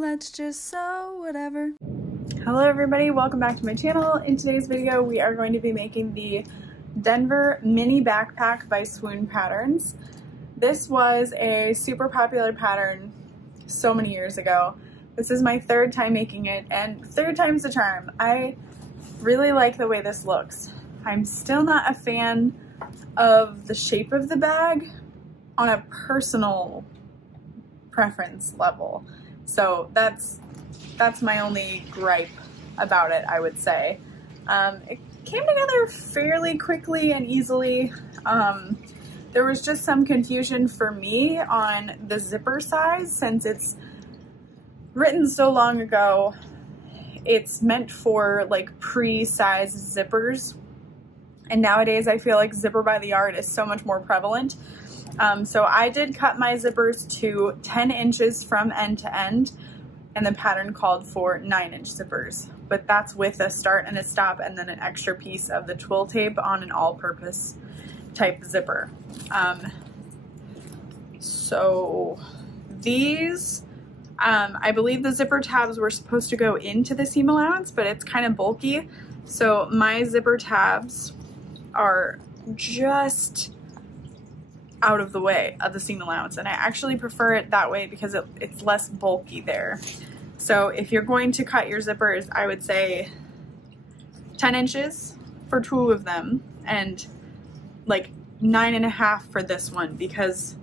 let's just sew whatever. Hello everybody, welcome back to my channel. In today's video we are going to be making the Denver mini backpack by Swoon patterns. This was a super popular pattern so many years ago. This is my third time making it, and third time's the charm. I really like the way this looks. I'm still not a fan of the shape of the bag on a personal preference level. So that's my only gripe about it, I would say. It came together fairly quickly and easily. There was just some confusion for me on the zipper size since it's written so long ago. It's meant for like pre-sized zippers, and nowadays I feel like zipper by the yard is so much more prevalent. So I did cut my zippers to 10 inches from end to end, and the pattern called for 9-inch zippers, but that's with a start and a stop and then an extra piece of the twill tape on an all-purpose type zipper. So these, I believe the zipper tabs were supposed to go into the seam allowance, but it's kind of bulky. So my zipper tabs are just out of the way of the seam allowance, and I actually prefer it that way because it's less bulky there. So if you're going to cut your zippers, I would say 10 inches for 2 of them and like 9.5 for this one, because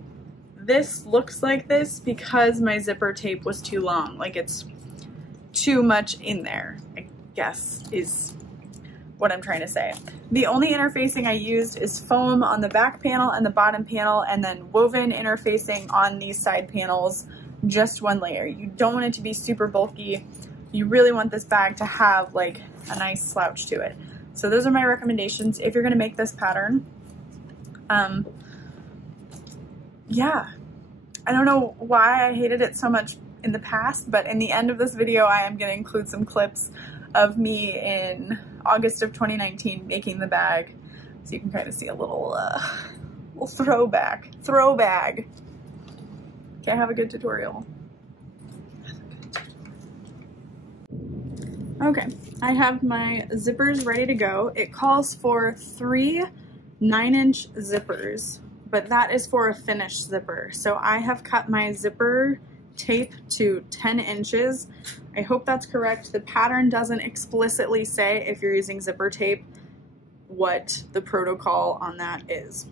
this looks like this because my zipper tape was too long. Like it's too much in there, I guess is what I'm trying to say. The only interfacing I used is foam on the back panel and the bottom panel, and then woven interfacing on these side panels, just 1 layer. You don't want it to be super bulky. You really want this bag to have like a nice slouch to it. So those are my recommendations if you're gonna make this pattern. Yeah, I don't know why I hated it so much in the past, but in the end of this video, I am gonna include some clips of me in August of 2019 making the bag, so you can kind of see a little throwback. Okay, have a good tutorial. Okay, I have my zippers ready to go. It calls for 3 9-inch zippers, but that is for a finished zipper. So I have cut my zipper tape to 10 inches. I hope that's correct. The pattern doesn't explicitly say, if you're using zipper tape, what the protocol on that is.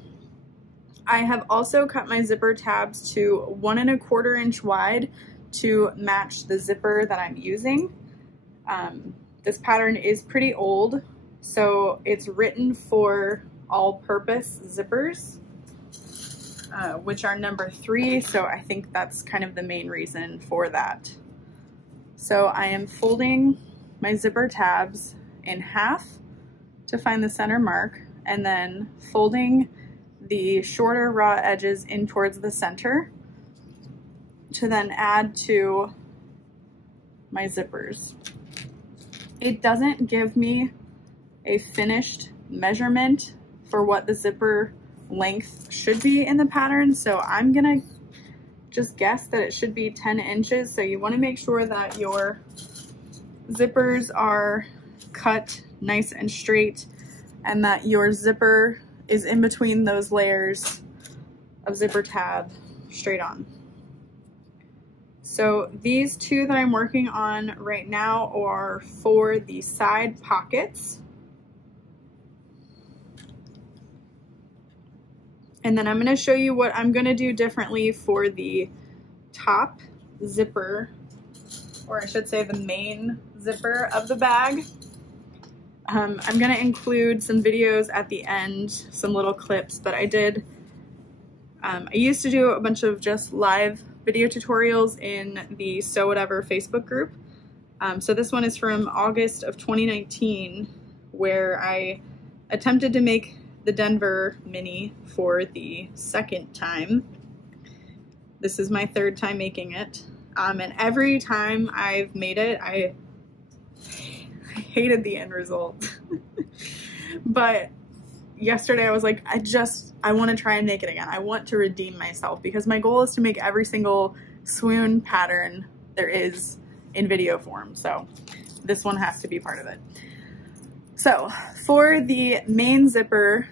I have also cut my zipper tabs to 1¼ inch wide to match the zipper that I'm using. This pattern is pretty old, so it's written for all-purpose zippers, which are number 3, so I think that's kind of the main reason for that. So I am folding my zipper tabs in half to find the center mark, and then folding the shorter raw edges in towards the center to then add to my zippers. It doesn't give me a finished measurement for what the zipper length should be in the pattern, so I'm gonna just guess that it should be 10 inches. So you want to make sure that your zippers are cut nice and straight and that your zipper is in between those layers of zipper tab straight on. So these 2 that I'm working on right now are for the side pockets. And then I'm going to show you what I'm going to do differently for the top zipper, or I should say the main zipper of the bag. I'm going to include some videos at the end, some little clips that I did. I used to do a bunch of just live video tutorials in the Sew Whatever Facebook group. So this one is from August of 2019, where I attempted to make the Denver mini for the 2nd time. This is my 3rd time making it. And every time I've made it, I hated the end result. But yesterday I was like, I want to try and make it again. I want to redeem myself because my goal is to make every single Swoon pattern there is in video form. So this one has to be part of it. So for the main zipper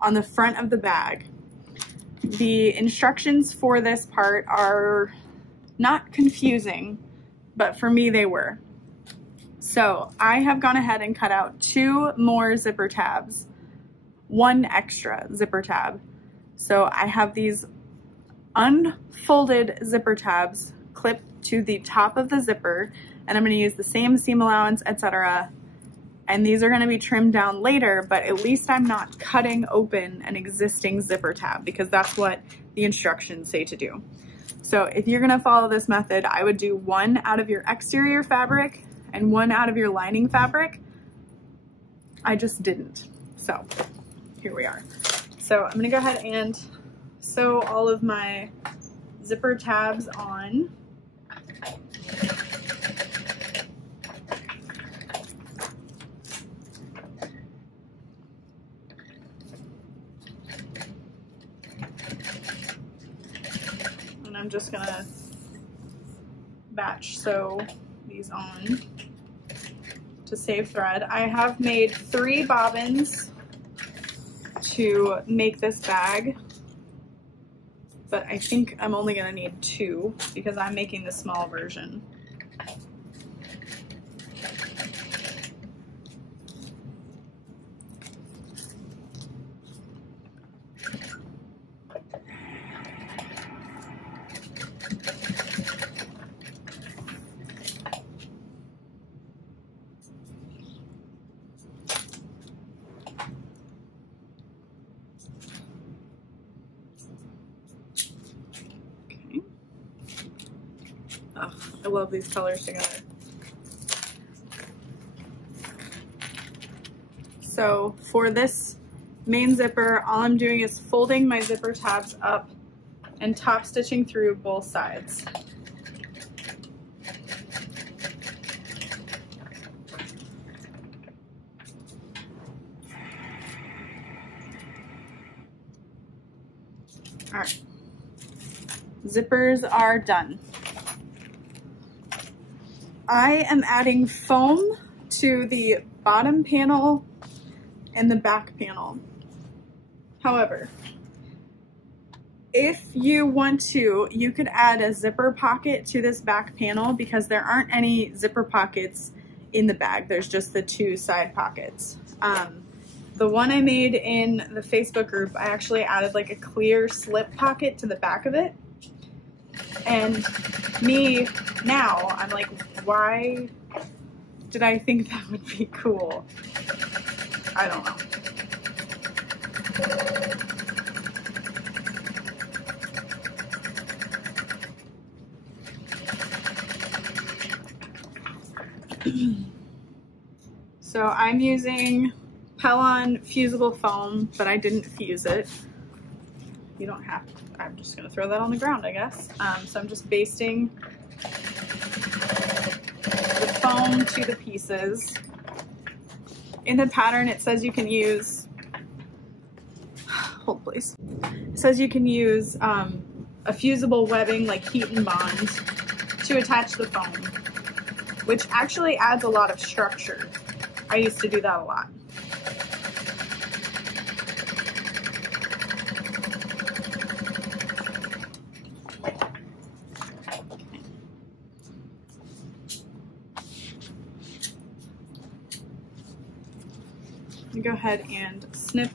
on the front of the bag, the instructions for this part are not confusing, but for me they were. So I have gone ahead and cut out 2 more zipper tabs, 1 extra zipper tab. So I have these unfolded zipper tabs clipped to the top of the zipper, and I'm going to use the same seam allowance, etc. And these are going to be trimmed down later, but at least I'm not cutting open an existing zipper tab, because that's what the instructions say to do. So if you're going to follow this method, I would do 1 out of your exterior fabric and 1 out of your lining fabric. I just didn't. So here we are. So I'm going to go ahead and sew all of my zipper tabs on. And I'm just going to batch sew these on to save thread. I have made 3 bobbins to make this bag, but I think I'm only going to need 2 because I'm making the small version. I love these colors together. So for this main zipper, all I'm doing is folding my zipper tabs up and top stitching through both sides. All right, zippers are done. I am adding foam to the bottom panel and the back panel. However, if you want to, you could add a zipper pocket to this back panel because there aren't any zipper pockets in the bag. There's just the 2 side pockets. The one I made in the Facebook group, I actually added like a clear slip pocket to the back of it. And me now, I'm like, why did I think that would be cool? I don't know. So I'm using Pellon fusible foam, but I didn't fuse it. You don't have to. I'm just going to throw that on the ground, I guess. So I'm just basting the foam to the pieces. In the pattern, it says you can use, hold please. It says you can use a fusible webbing like heat and bond to attach the foam, which actually adds a lot of structure. I used to do that a lot. Go ahead and snip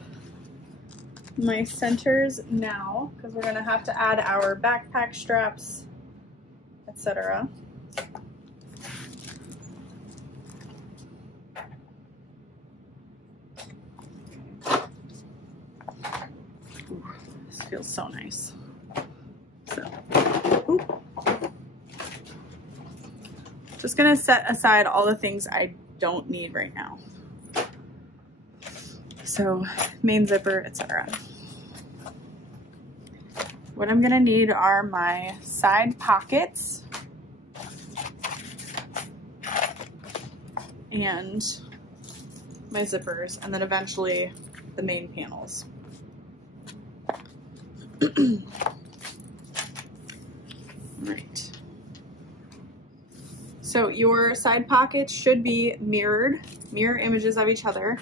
my centers now because we're going to have to add our backpack straps, etc. Ooh, this feels so nice. So, just going to set aside all the things I don't need right now. So main zipper, etc. What I'm gonna need are my side pockets and my zippers, and then eventually the main panels. Right. So your side pockets should be mirror images of each other,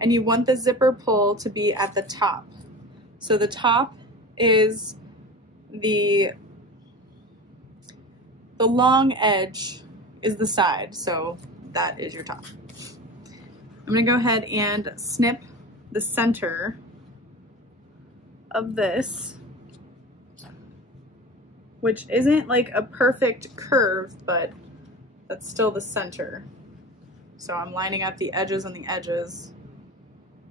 and you want the zipper pull to be at the top. So the top is the long edge is the side, so that is your top. I'm gonna go ahead and snip the center of this, which isn't like a perfect curve, but that's still the center. So I'm lining up the edges on the edges.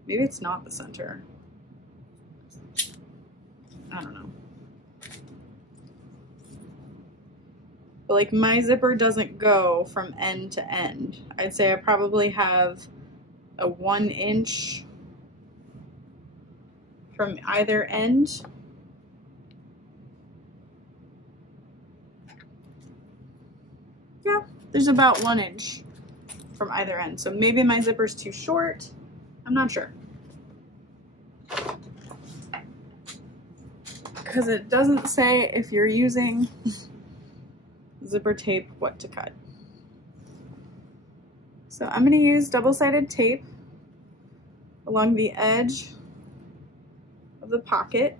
Maybe it's not the center. I don't know. But like my zipper doesn't go from end to end. I'd say I probably have a 1 inch from either end. Yeah, there's about 1 inch from either end. So maybe my zipper's too short. I'm not sure. Because it doesn't say if you're using zipper tape what to cut. So I'm going to use double-sided tape along the edge of the pocket.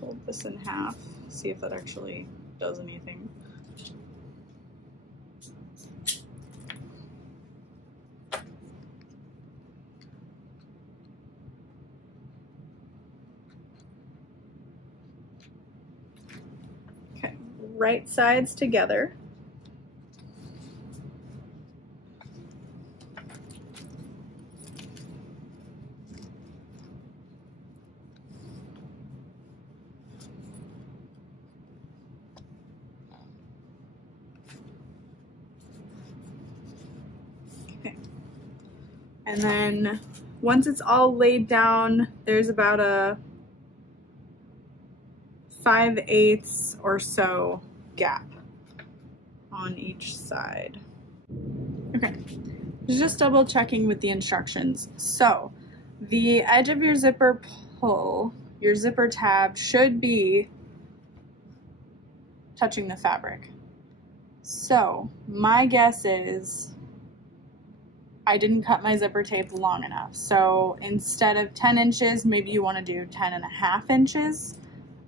Fold this in half, see if that actually does anything. Okay, right sides together. And then once it's all laid down, there's about a 5/8 or so gap on each side. Okay, just double checking with the instructions. So the edge of your zipper pull, your zipper tab should be touching the fabric. So my guess is I didn't cut my zipper tape long enough. So instead of 10 inches, maybe you want to do 10.5 inches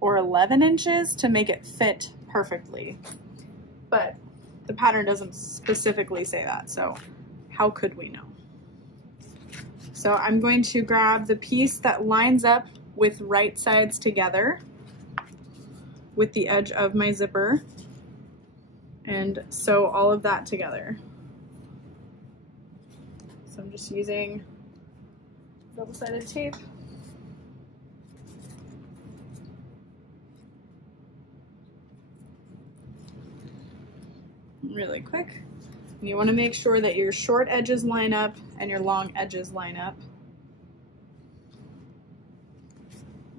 or 11 inches to make it fit perfectly. But the pattern doesn't specifically say that, so how could we know? So I'm going to grab the piece that lines up with right sides together with the edge of my zipper and sew all of that together. So I'm just using double-sided tape. Really quick. And you want to make sure that your short edges line up and your long edges line up.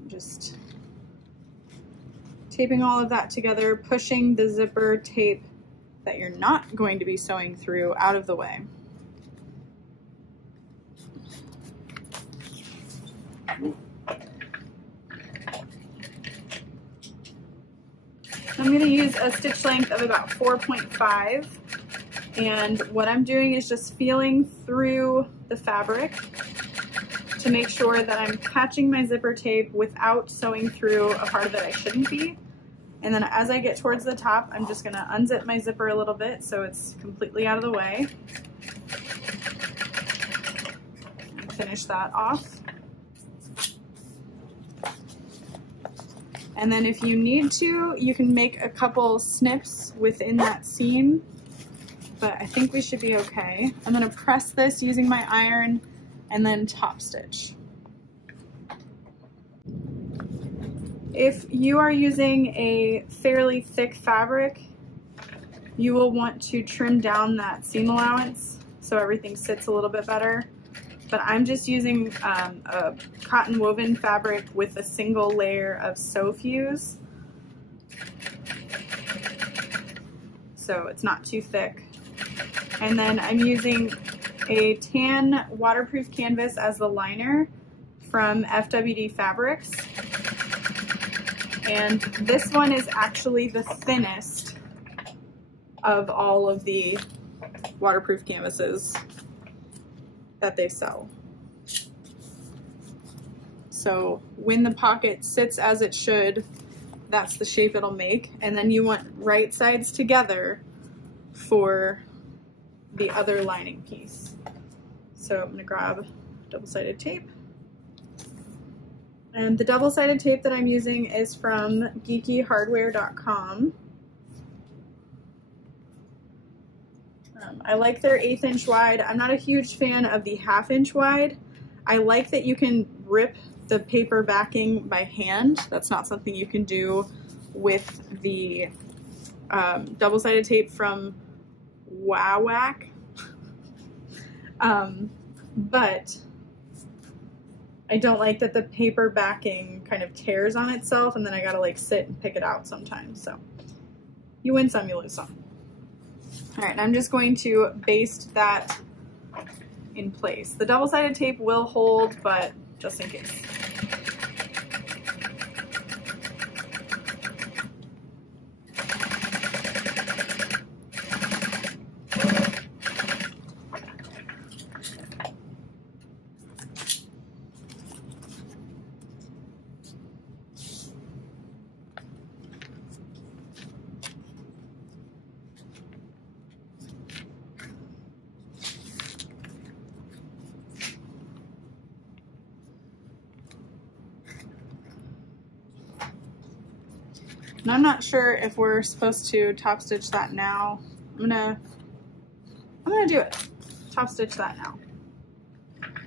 Just taping all of that together, pushing the zipper tape that you're not going to be sewing through out of the way. I'm going to use a stitch length of about 4.5, and what I'm doing is just feeling through the fabric to make sure that I'm catching my zipper tape without sewing through a part of it I shouldn't be. And then as I get towards the top, I'm just going to unzip my zipper a little bit so it's completely out of the way. And finish that off. And then if you need to, you can make a couple snips within that seam, but I think we should be okay. I'm gonna press this using my iron and then top stitch. If you are using a fairly thick fabric, you will want to trim down that seam allowance so everything sits a little bit better. But I'm just using a cotton woven fabric with a single layer of sew fuse, so it's not too thick. And then I'm using a tan waterproof canvas as the liner from FWD Fabrics. And this one is actually the thinnest of all of the waterproof canvases that they sell. So when the pocket sits as it should, that's the shape it'll make. And then you want right sides together for the other lining piece. So I'm gonna grab double-sided tape. And the double-sided tape that I'm using is from geekyhardware.com. I like their 1/8 inch wide. I'm not a huge fan of the 1/2 inch wide. I like that you can rip the paper backing by hand. That's not something you can do with the double-sided tape from Wawac. But I don't like that the paper backing kind of tears on itself and then I gotta like sit and pick it out sometimes. So you win some, you lose some. All right, I'm just going to baste that in place. The double-sided tape will hold, but just in case. And I'm not sure if we're supposed to top stitch that now. I'm gonna do it. Top stitch that now.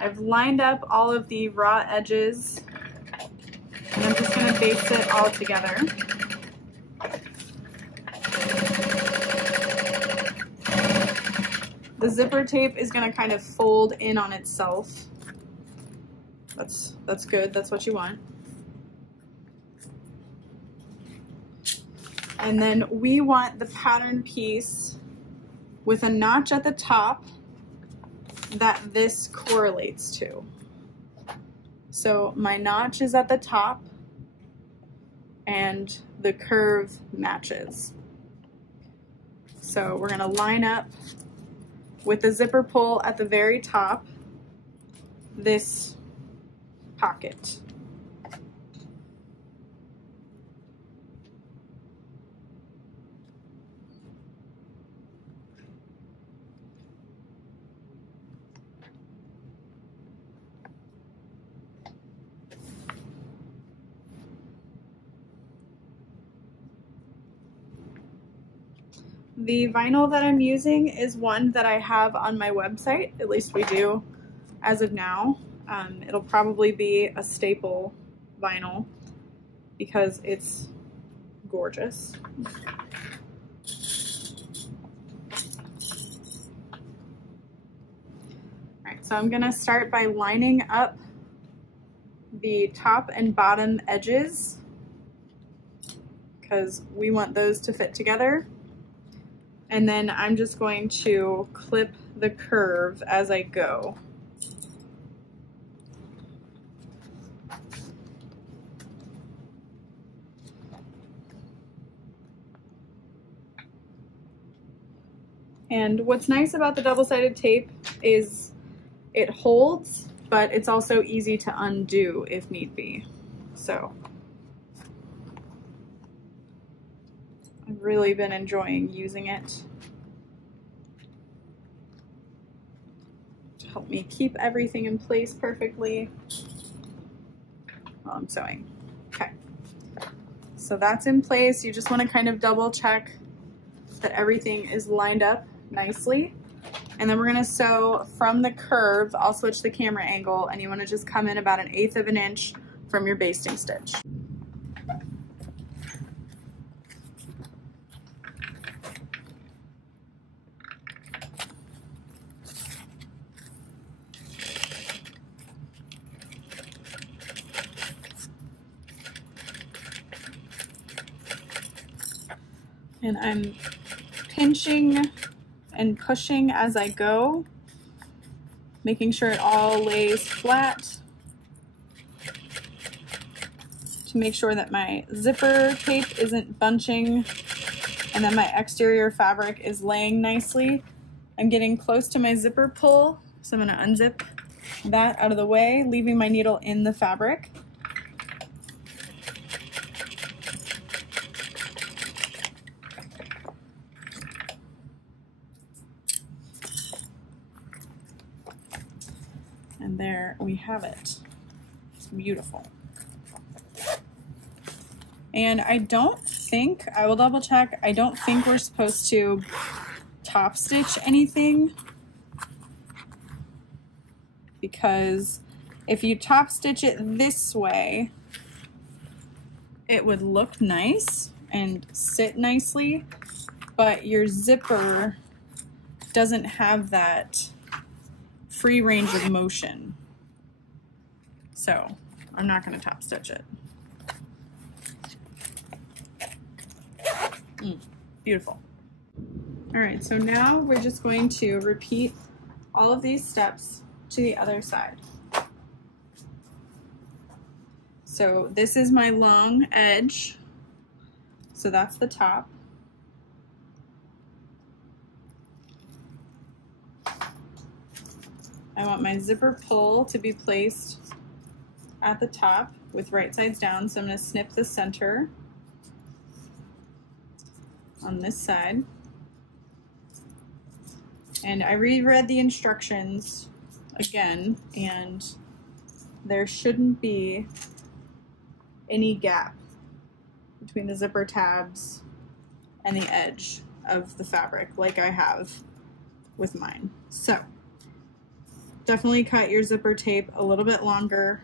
I've lined up all of the raw edges and I'm just gonna baste it all together. The zipper tape is gonna kind of fold in on itself. That's good, that's what you want. And then we want the pattern piece with a notch at the top that this correlates to. So my notch is at the top and the curve matches. So we're gonna line up with the zipper pull at the very top, this pocket. The vinyl that I'm using is one that I have on my website, at least we do as of now. It'll probably be a staple vinyl because it's gorgeous. All right, so I'm gonna start by lining up the top and bottom edges because we want those to fit together. And then I'm just going to clip the curve as I go. And what's nice about the double-sided tape is it holds, but it's also easy to undo if need be. So I've really been enjoying using it to help me keep everything in place perfectly while I'm sewing. Okay, so that's in place. You just want to kind of double check that everything is lined up nicely. And then we're going to sew from the curve. I'll switch the camera angle and you want to just come in about 1/8 of an inch from your basting stitch. And I'm pinching and pushing as I go, making sure it all lays flat to make sure that my zipper tape isn't bunching and that my exterior fabric is laying nicely. I'm getting close to my zipper pull, so I'm going to unzip that out of the way, leaving my needle in the fabric. And there we have it. It's beautiful. And I don't think, I will double check, I don't think we're supposed to top stitch anything, because if you top stitch it this way, it would look nice and sit nicely, but your zipper doesn't have that free range of motion. So I'm not going to top stitch it. Beautiful. All right, so now we're just going to repeat all of these steps to the other side. So this is my long edge, so that's the top. I want my zipper pull to be placed at the top with right sides down, so I'm going to snip the center on this side. And I reread the instructions again, and there shouldn't be any gap between the zipper tabs and the edge of the fabric like I have with mine. So definitely cut your zipper tape a little bit longer.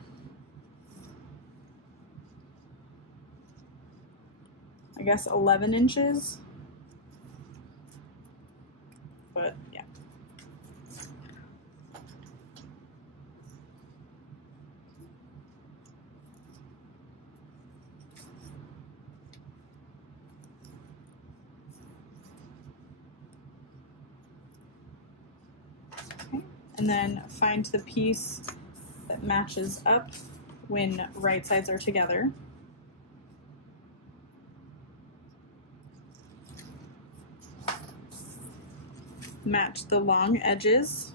I guess 11 inches, but yeah. Okay. And then find the piece that matches up when right sides are together. Match the long edges.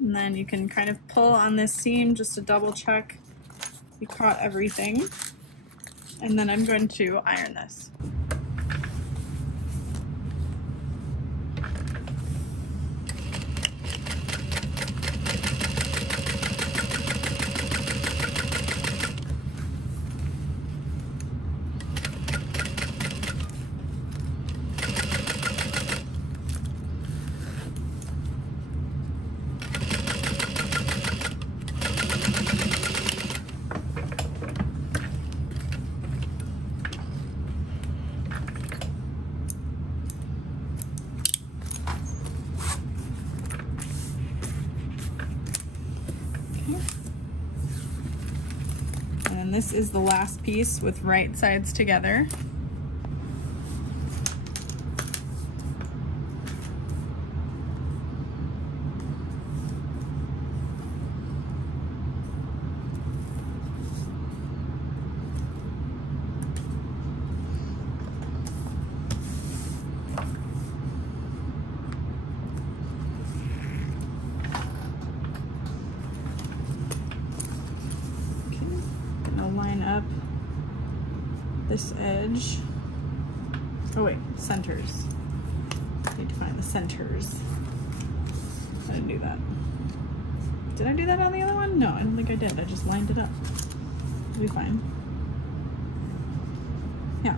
And then you can kind of pull on this seam just to double check you caught everything. And then I'm going to iron this. And this is the last piece with right sides together. this edge. Oh wait, centers. Need to find the centers. I didn't do that. Did I do that on the other one? No, I don't think I did. I just lined it up. It'll be fine. Yeah.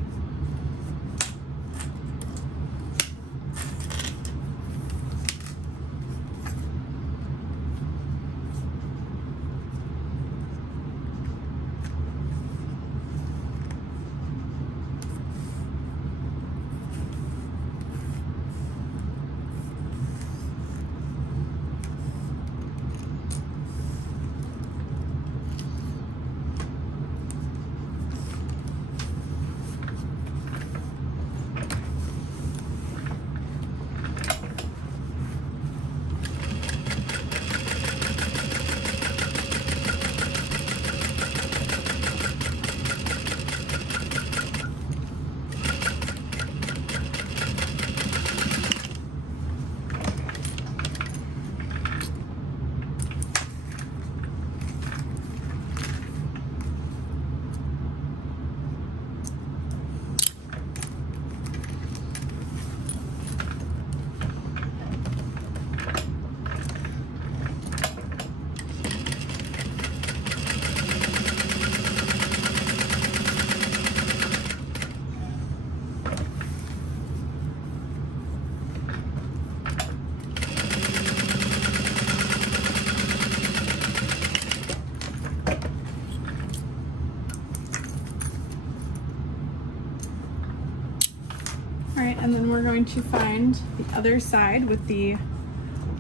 And then we're going to find the other side with the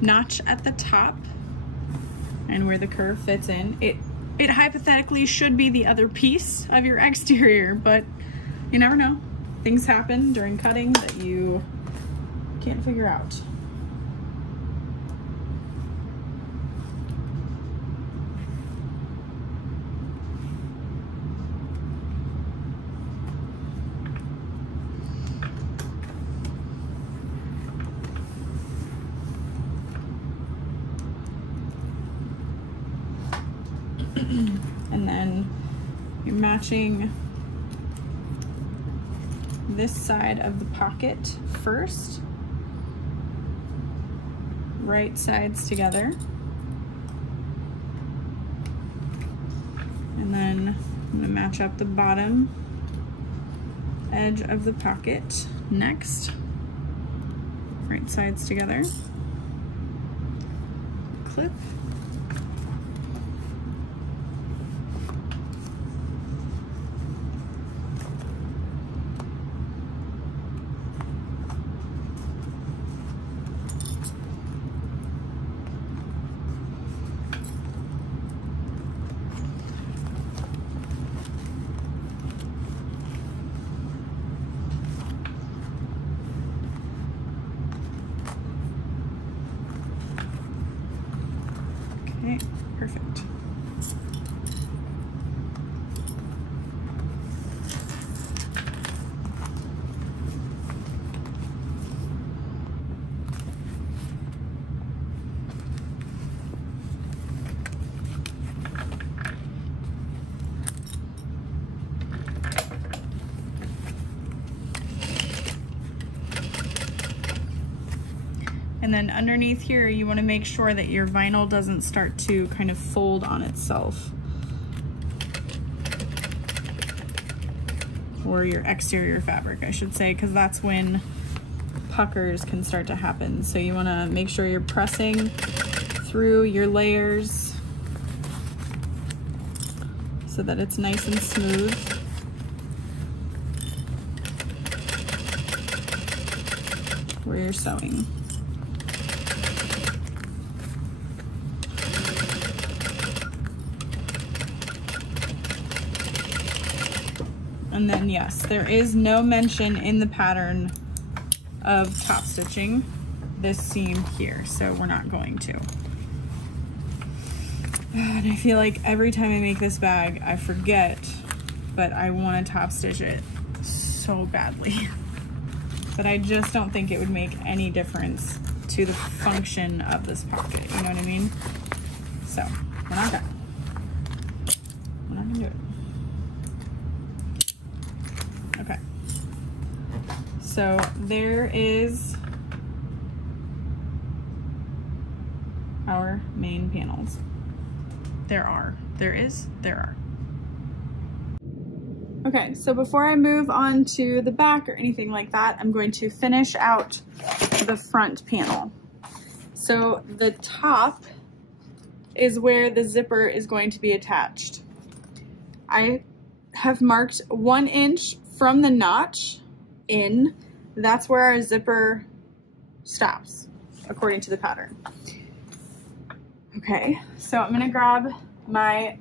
notch at the top and where the curve fits in. It hypothetically should be the other piece of your exterior, but you never know. Things happen during cutting that you can't figure out. And then you're matching this side of the pocket first, right sides together, and then I'm going to match up the bottom edge of the pocket next, right sides together, clip, okay, perfect. And then underneath here, you want to make sure that your vinyl doesn't start to kind of fold on itself. Or your exterior fabric, I should say, because that's when puckers can start to happen. So you want to make sure you're pressing through your layers so that it's nice and smooth. Where you're sewing. And then yes, there is no mention in the pattern of top stitching this seam here, so we're not going to. And I feel like every time I make this bag, I forget, but I want to top stitch it so badly. But I just don't think it would make any difference to the function of this pocket, you know what I mean? So, we're not done. We're not gonna do it. So there is our main panels. There are. Okay, so before I move on to the back or anything like that, I'm going to finish out the front panel. So the top is where the zipper is going to be attached. I have marked 1 inch from the notch in. That's where our zipper stops, according to the pattern. Okay, so I'm gonna grab my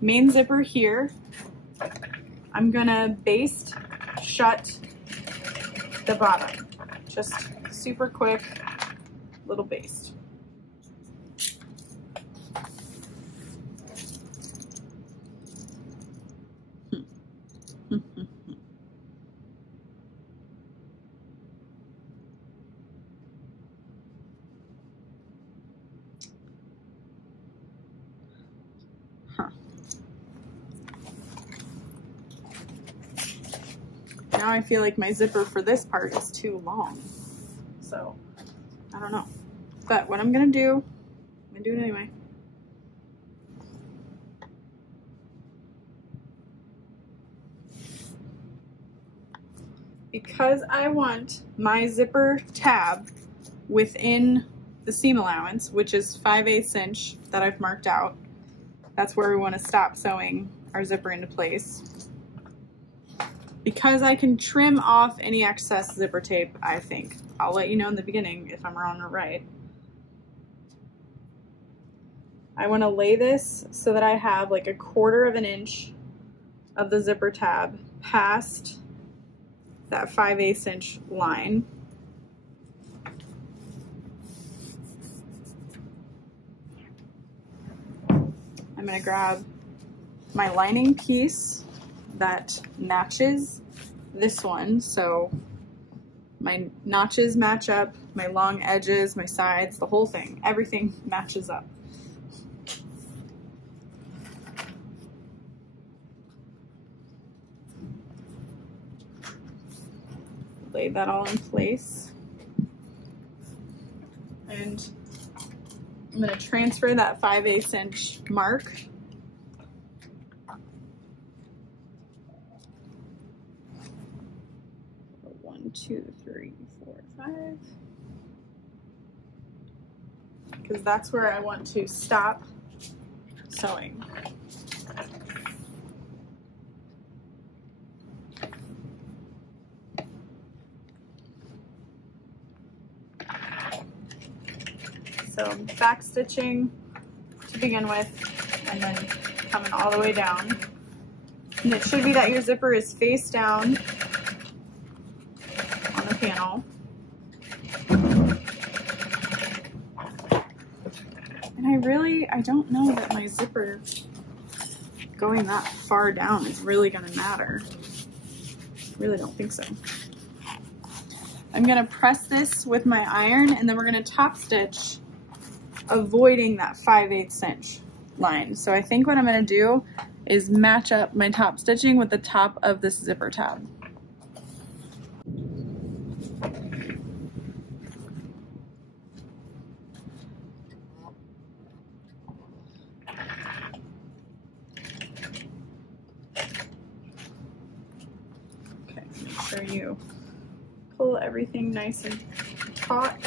main zipper here. I'm gonna baste shut the bottom. Just super quick little baste. Now I feel like my zipper for this part is too long. So, I don't know. But what I'm gonna do, I'm gonna do it anyway. Because I want my zipper tab within the seam allowance, which is 5/8 inch that I've marked out. That's where we want to stop sewing our zipper into place. Because I can trim off any excess zipper tape, I think. I'll let you know in the beginning if I'm wrong or right. I want to lay this so that I have like 1/4 inch of the zipper tab past that 5/8 inch line. I'm going to grab my lining piece that matches this one, so my notches match up, my long edges, my sides, the whole thing, everything matches up. Lay that all in place, and I'm going to transfer that 5/8 inch mark . 1, 2, 3, 4, 5. Because that's where I want to stop sewing. So back stitching to begin with, and then coming all the way down. And it should be that your zipper is face down on the panel. And I don't know that my zipper going that far down is really gonna matter. Really don't think so. I'm gonna press this with my iron, and then we're gonna top stitch, avoiding that 5/8 inch line. So I think what I'm gonna do is match up my top stitching with the top of this zipper tab. Okay, make sure you pull everything nice and taut.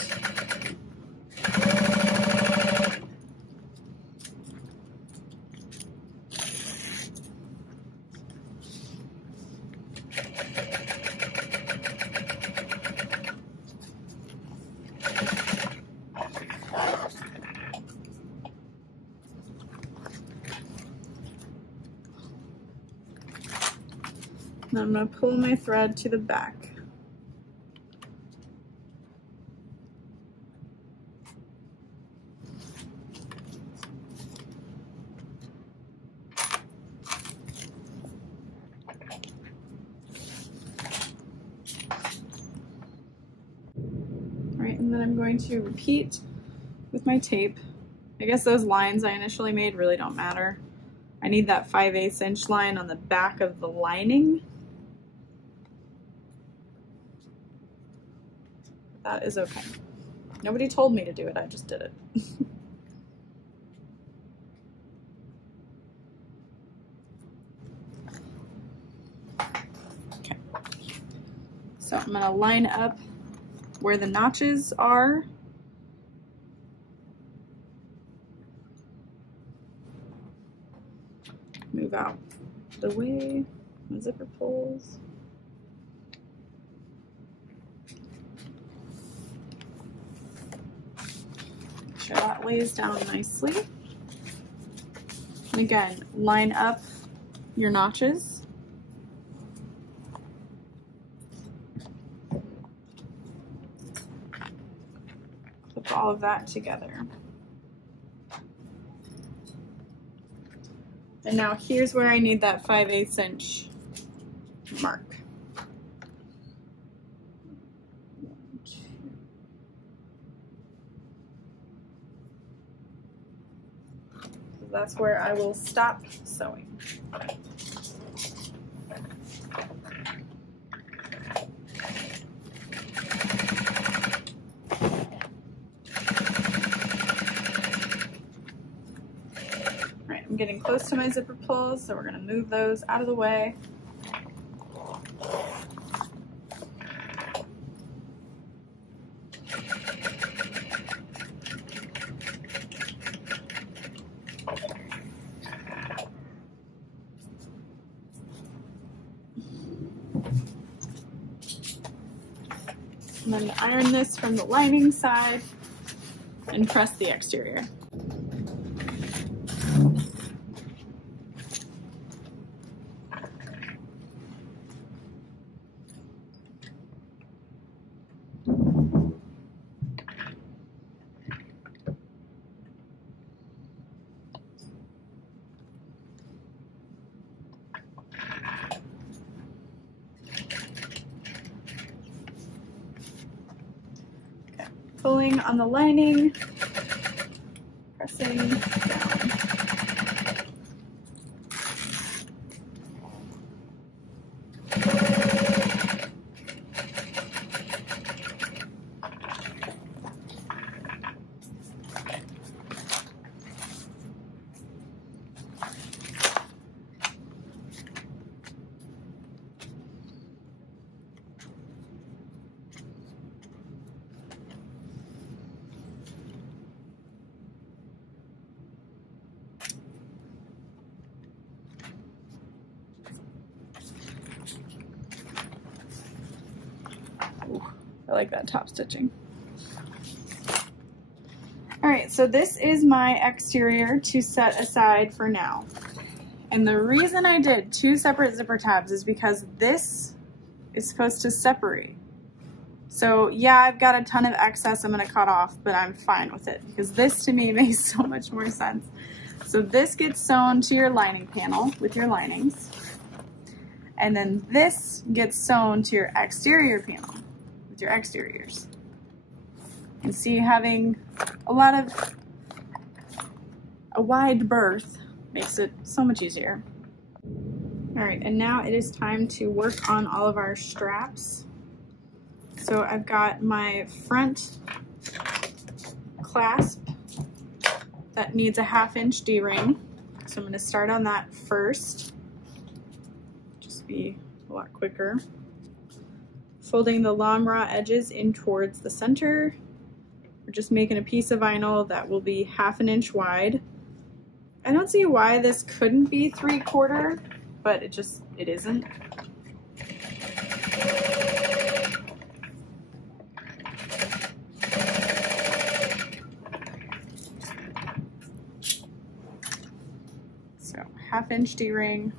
Now I'm going to pull my thread to the back. Alright, and then I'm going to repeat with my tape. I guess those lines I initially made really don't matter. I need that 5/8 inch line on the back of the lining. That is okay. Nobody told me to do it, I just did it. Okay. So I'm gonna line up where the notches are. Move out the way my zipper pulls. Make sure that lays down nicely. And again, line up your notches. Clip all of that together. And now here's where I need that 5/8 inch mark. So that's where I will stop sewing. I'm getting close to my zipper pulls, so we're going to move those out of the way. And then iron this from the lining side and press the exterior. Pulling on the lining, pressing down. Ooh, I like that top stitching. All right, so this is my exterior to set aside for now. And the reason I did 2 separate zipper tabs is because this is supposed to separate. So yeah, I've got a ton of excess I'm gonna cut off, but I'm fine with it because this to me makes so much more sense. So this gets sewn to your lining panel with your linings. And then this gets sewn to your exterior panel with your exteriors. And see, having a wide berth makes it so much easier. All right, and now it is time to work on all of our straps. So I've got my front clasp that needs a 1/2 inch D-ring. So I'm gonna start on that first. Just be a lot quicker. Folding the long raw edges in towards the center. We're just making a piece of vinyl that will be 1/2 inch wide. I don't see why this couldn't be 3/4, but it isn't. So 1/2 inch D-ring.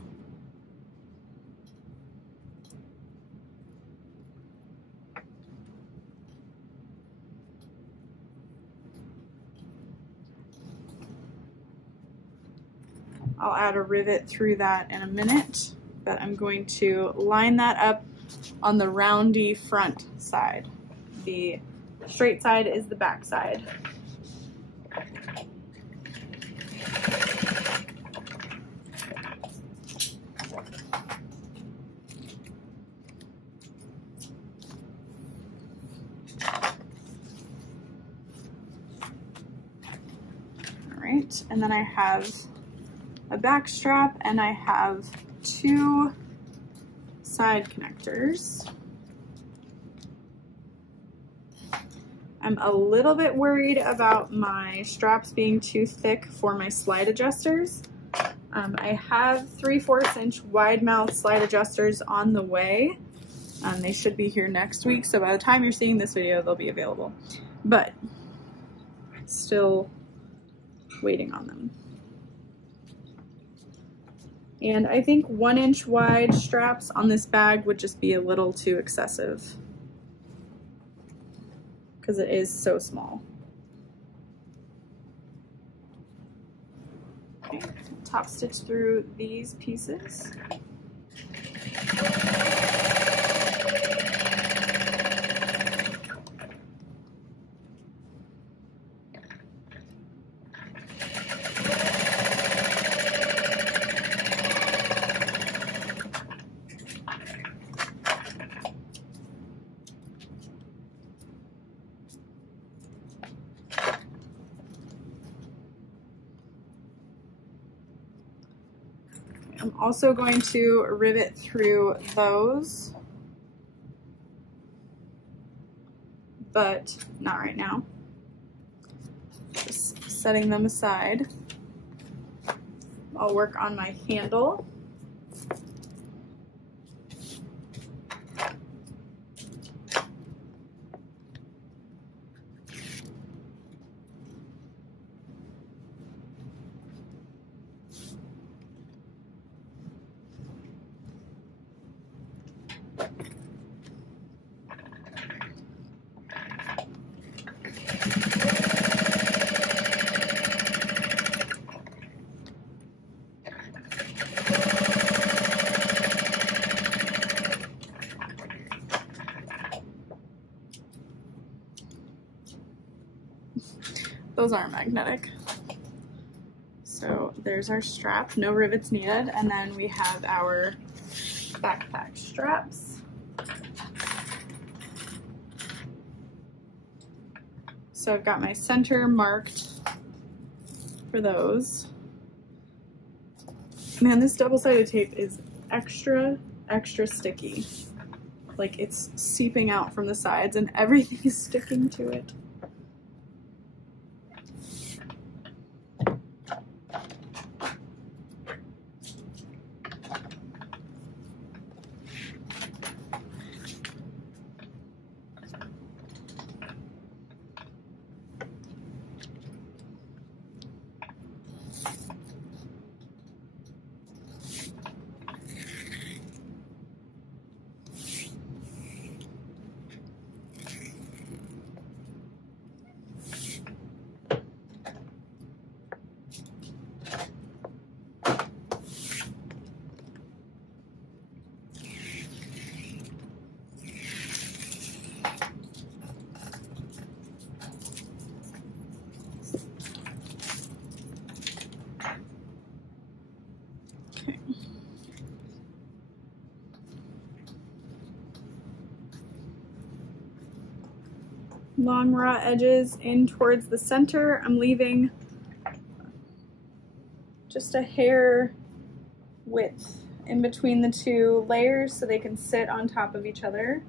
I'll add a rivet through that in a minute, but I'm going to line that up on the roundy front side. The straight side is the back side. right, and then I have a back strap and I have 2 side connectors. I'm a little bit worried about my straps being too thick for my slide adjusters. I have 3/4 inch wide mouth slide adjusters on the way. They should be here next week, so by the time you're seeing this video, they'll be available. But still waiting on them. And I think 1 inch wide straps on this bag would just be a little too excessive because it is so small. Okay, top stitch through these pieces. I'm also going to rivet through those, but not right now. Just setting them aside. I'll work on my handle. Those aren't magnetic. So there's our strap, no rivets needed, and then we have our backpack straps. So I've got my center marked for those. Man, this double-sided tape is extra sticky. Like, it's seeping out from the sides and everything is sticking to it. Long raw edges in towards the center. I'm leaving just a hair width in between the 2 layers so they can sit on top of each other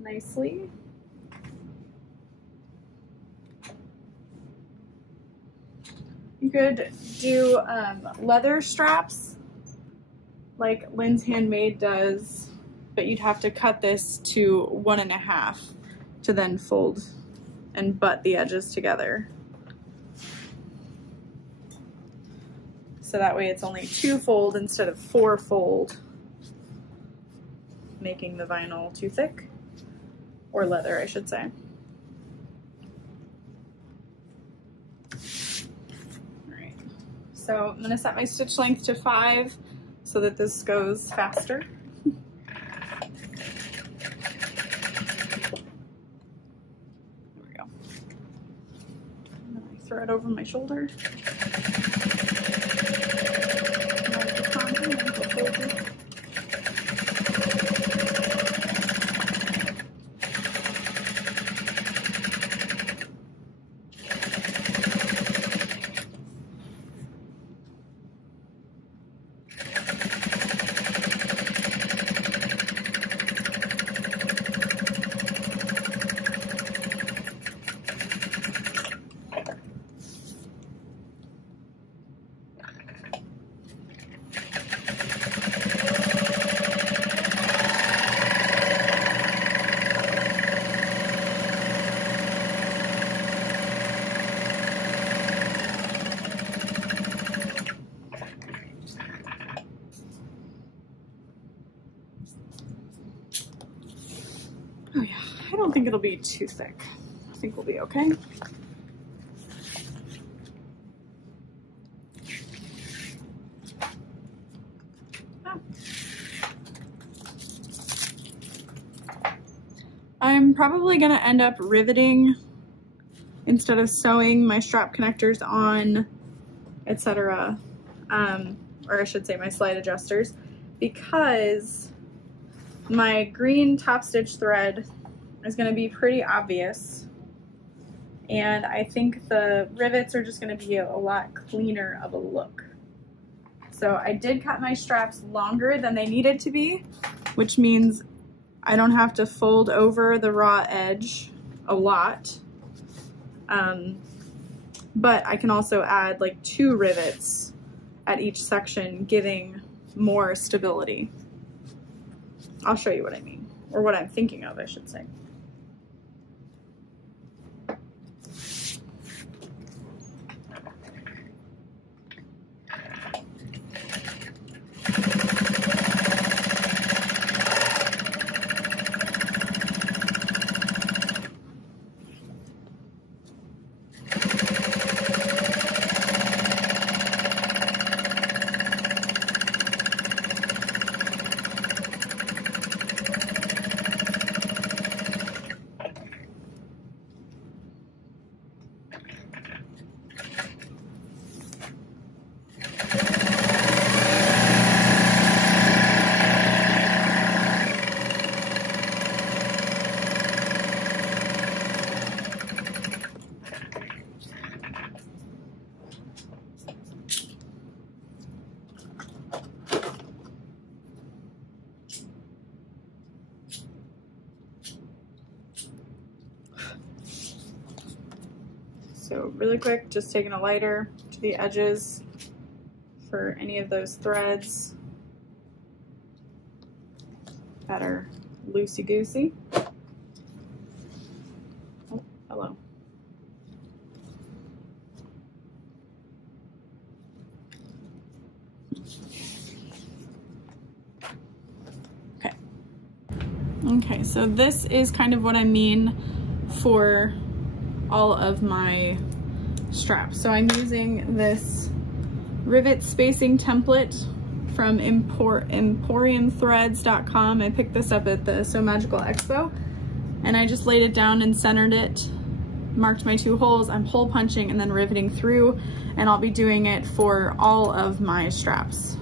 nicely. You could do leather straps like Lynn's Handmade does, but you'd have to cut this to 1.5 to then fold and butt the edges together. So that way it's only 2 fold instead of 4 fold, making the vinyl too thick, or leather, I should say. All right, so I'm gonna set my stitch length to 5 so that this goes faster. Throw it over my shoulder. Oh yeah, I don't think it'll be too thick. I think we'll be okay. I'm probably gonna end up riveting instead of sewing my strap connectors on, etc. Or I should say my slide adjusters, because my green top stitch thread is gonna be pretty obvious. And I think the rivets are just gonna be a lot cleaner of a look. So I did cut my straps longer than they needed to be, which means I don't have to fold over the raw edge a lot. But I can also add like 2 rivets at each section, giving more stability. I'll show you what I mean, or what I'm thinking of, I should say. So really quick, just taking a lighter to the edges for any of those threads that are loosey-goosey. Oh, hello. Okay. Okay, so this is kind of what I mean for all of my straps. So I'm using this rivet spacing template from emporiumthreads.com. I picked this up at the So Magical Expo, and I just laid it down and centered it, marked my 2 holes. I'm hole punching and then riveting through, and I'll be doing it for all of my straps.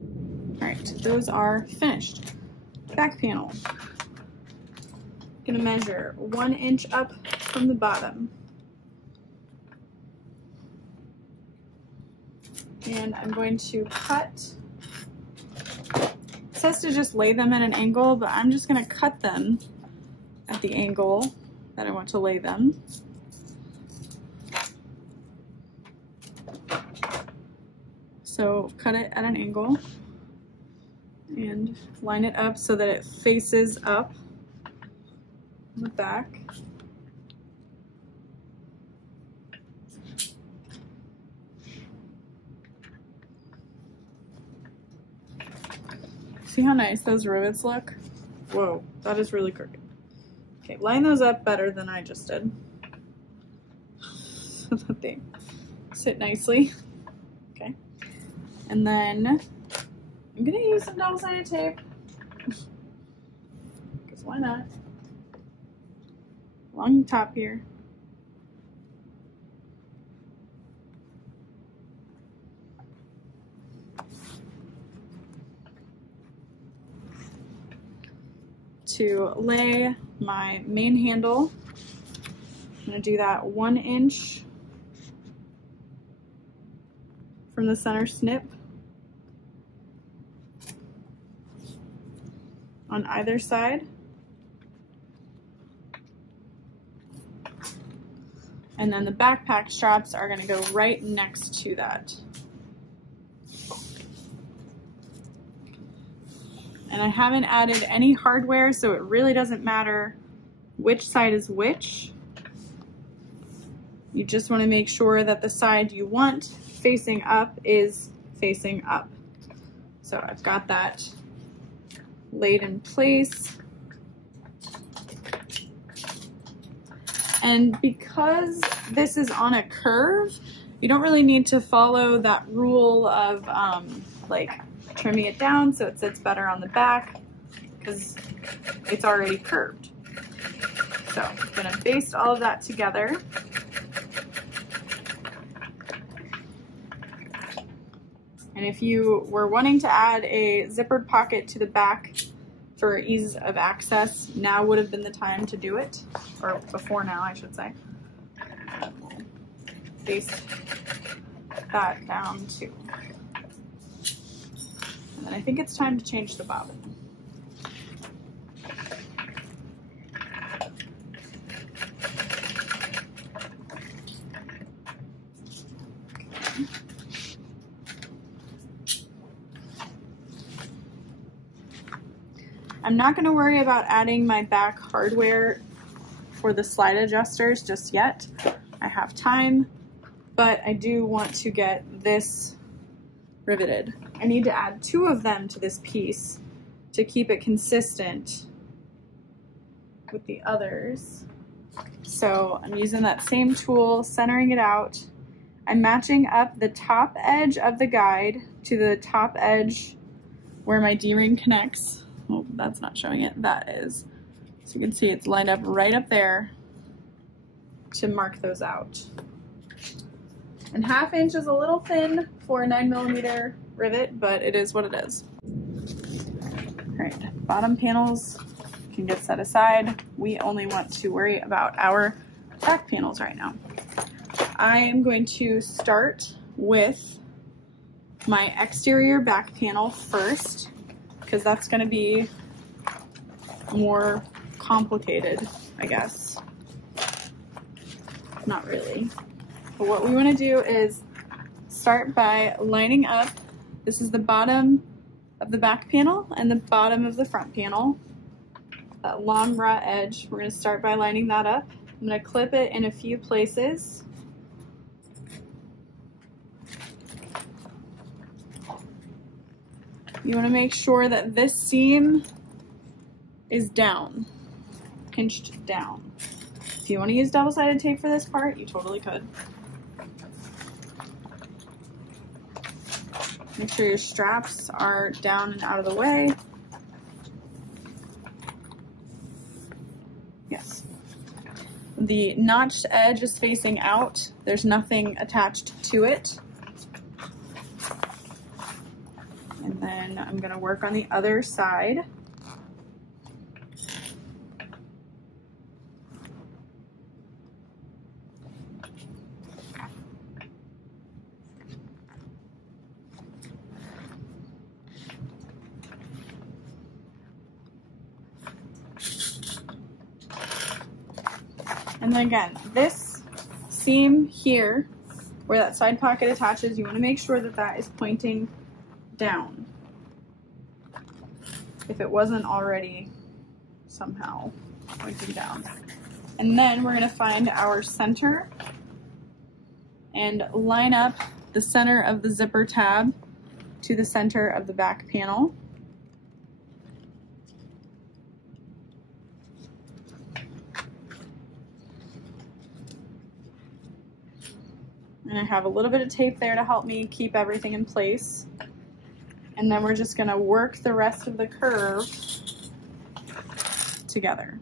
All right, those are finished. Back panel. Gonna measure 1 inch up from the bottom. And I'm going to cut. It says to just lay them at an angle, but I'm just gonna cut them at the angle that I want to lay them. So cut it at an angle and line it up so that it faces up on the back. See how nice those rivets look? Whoa, that is really crooked. Okay, line those up better than I just did so that they sit nicely. Okay, and then I'm gonna use some double-sided tape because why not? Along the top here. To lay my main handle, I'm going to do that 1 inch from the center snip on either side. And then the backpack straps are going to go right next to that. And I haven't added any hardware, so it really doesn't matter which side is which. You just want to make sure that the side you want facing up is facing up. So I've got that laid in place. And because this is on a curve, you don't really need to follow that rule of like trimming it down so it sits better on the back, because it's already curved. So I'm gonna baste all of that together. And if you were wanting to add a zippered pocket to the back for ease of access, now would have been the time to do it, or before now, I should say. Baste that down too. And then I think it's time to change the bobbin. I'm not going to worry about adding my back hardware for the slide adjusters just yet. I have time, but I do want to get this riveted. I need to add 2 of them to this piece to keep it consistent with the others. So I'm using that same tool, centering it out. I'm matching up the top edge of the guide to the top edge where my D-ring connects. Oh, that's not showing it. That is. So you can see it's lined up right up there to mark those out. And 1/2 inch is a little thin for a 9mm rivet, but it is what it is. All right, bottom panels can get set aside. We only want to worry about our back panels right now. I am going to start with my exterior back panel first, because that's going to be more complicated, I guess. Not really. But what we want to do is start by lining up. This is the bottom of the back panel and the bottom of the front panel. That long raw edge, we're going to start by lining that up. I'm going to clip it in a few places. You want to make sure that this seam is down, pinched down. If you want to use double-sided tape for this part, you totally could. Make sure your straps are down and out of the way. Yes. The notched edge is facing out. There's nothing attached to it. And then I'm going to work on the other side. And then again, this seam here, where that side pocket attaches, you want to make sure that that is pointing down, if it wasn't already somehow pointing down. And then we're going to find our center and line up the center of the zipper tab to the center of the back panel. And I have a little bit of tape there to help me keep everything in place. And then we're just going to work the rest of the curve together.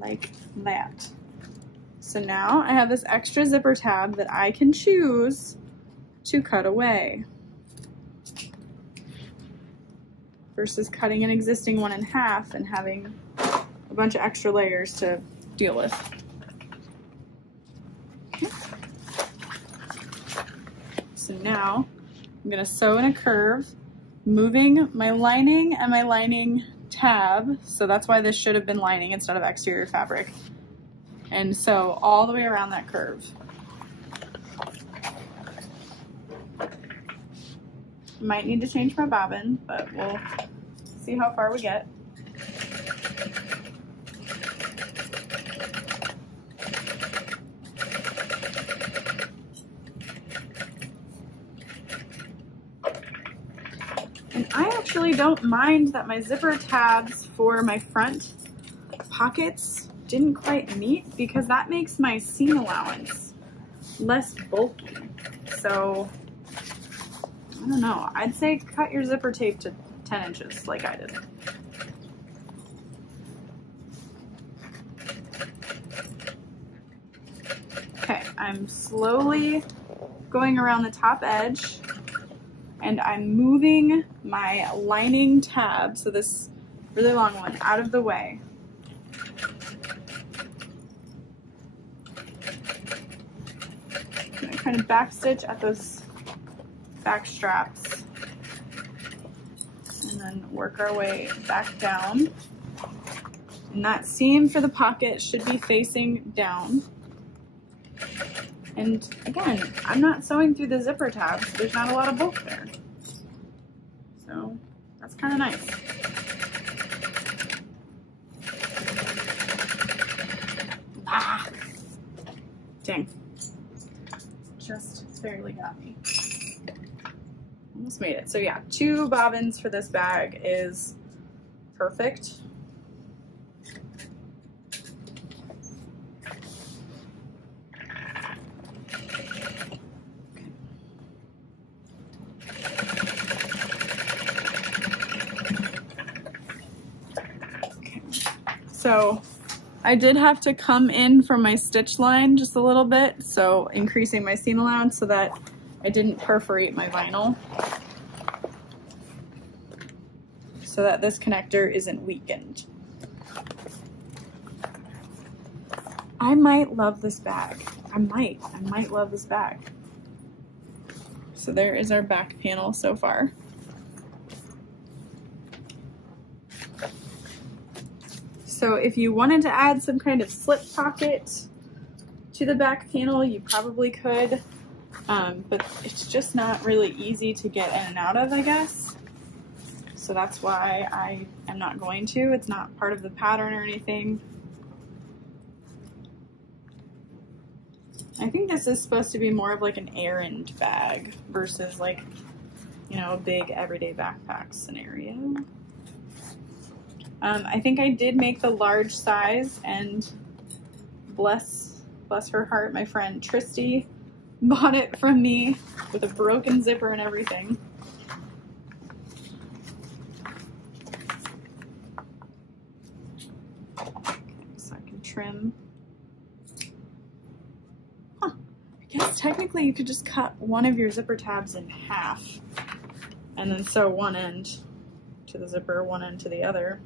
Like that. So now I have this extra zipper tab that I can choose to cut away, versus cutting an existing one in half and having a bunch of extra layers to deal with. Okay. So now I'm going to sew in a curve, moving my lining and my lining tab. So that's why this should have been lining instead of exterior fabric. And sew all the way around that curve. Might need to change my bobbin, but we'll see how far we get. And I actually don't mind that my zipper tabs for my front pockets didn't quite meet, because that makes my seam allowance less bulky. So, I don't know. I'd say cut your zipper tape to 10 inches like I did. Okay, I'm slowly going around the top edge, and I'm moving my lining tab, so this really long one, out of the way. I'm gonna kind of backstitch at those back straps, and then work our way back down. And that seam for the pocket should be facing down. And again, I'm not sewing through the zipper tabs. There's not a lot of bulk there. So that's kind of nice. Ah, dang. Just barely got me. Almost made it. So yeah, 2 bobbins for this bag is perfect. So I did have to come in from my stitch line just a little bit, so increasing my seam allowance so that I didn't perforate my vinyl, so that this connector isn't weakened. I might love this bag. I might love this bag. So there is our back panel so far. So if you wanted to add some kind of slip pocket to the back panel, you probably could, but it's just not really easy to get in and out of, I guess. So that's why I am not going to. It's not part of the pattern or anything. I think this is supposed to be more of like an errand bag versus like, you know, a big everyday backpack scenario. I think I did make the large size, and bless her heart, my friend Tristy bought it from me with a broken zipper and everything. Okay, so I can trim. Huh. I guess technically you could just cut one of your zipper tabs in half and then sew one end to the zipper, one end to the other.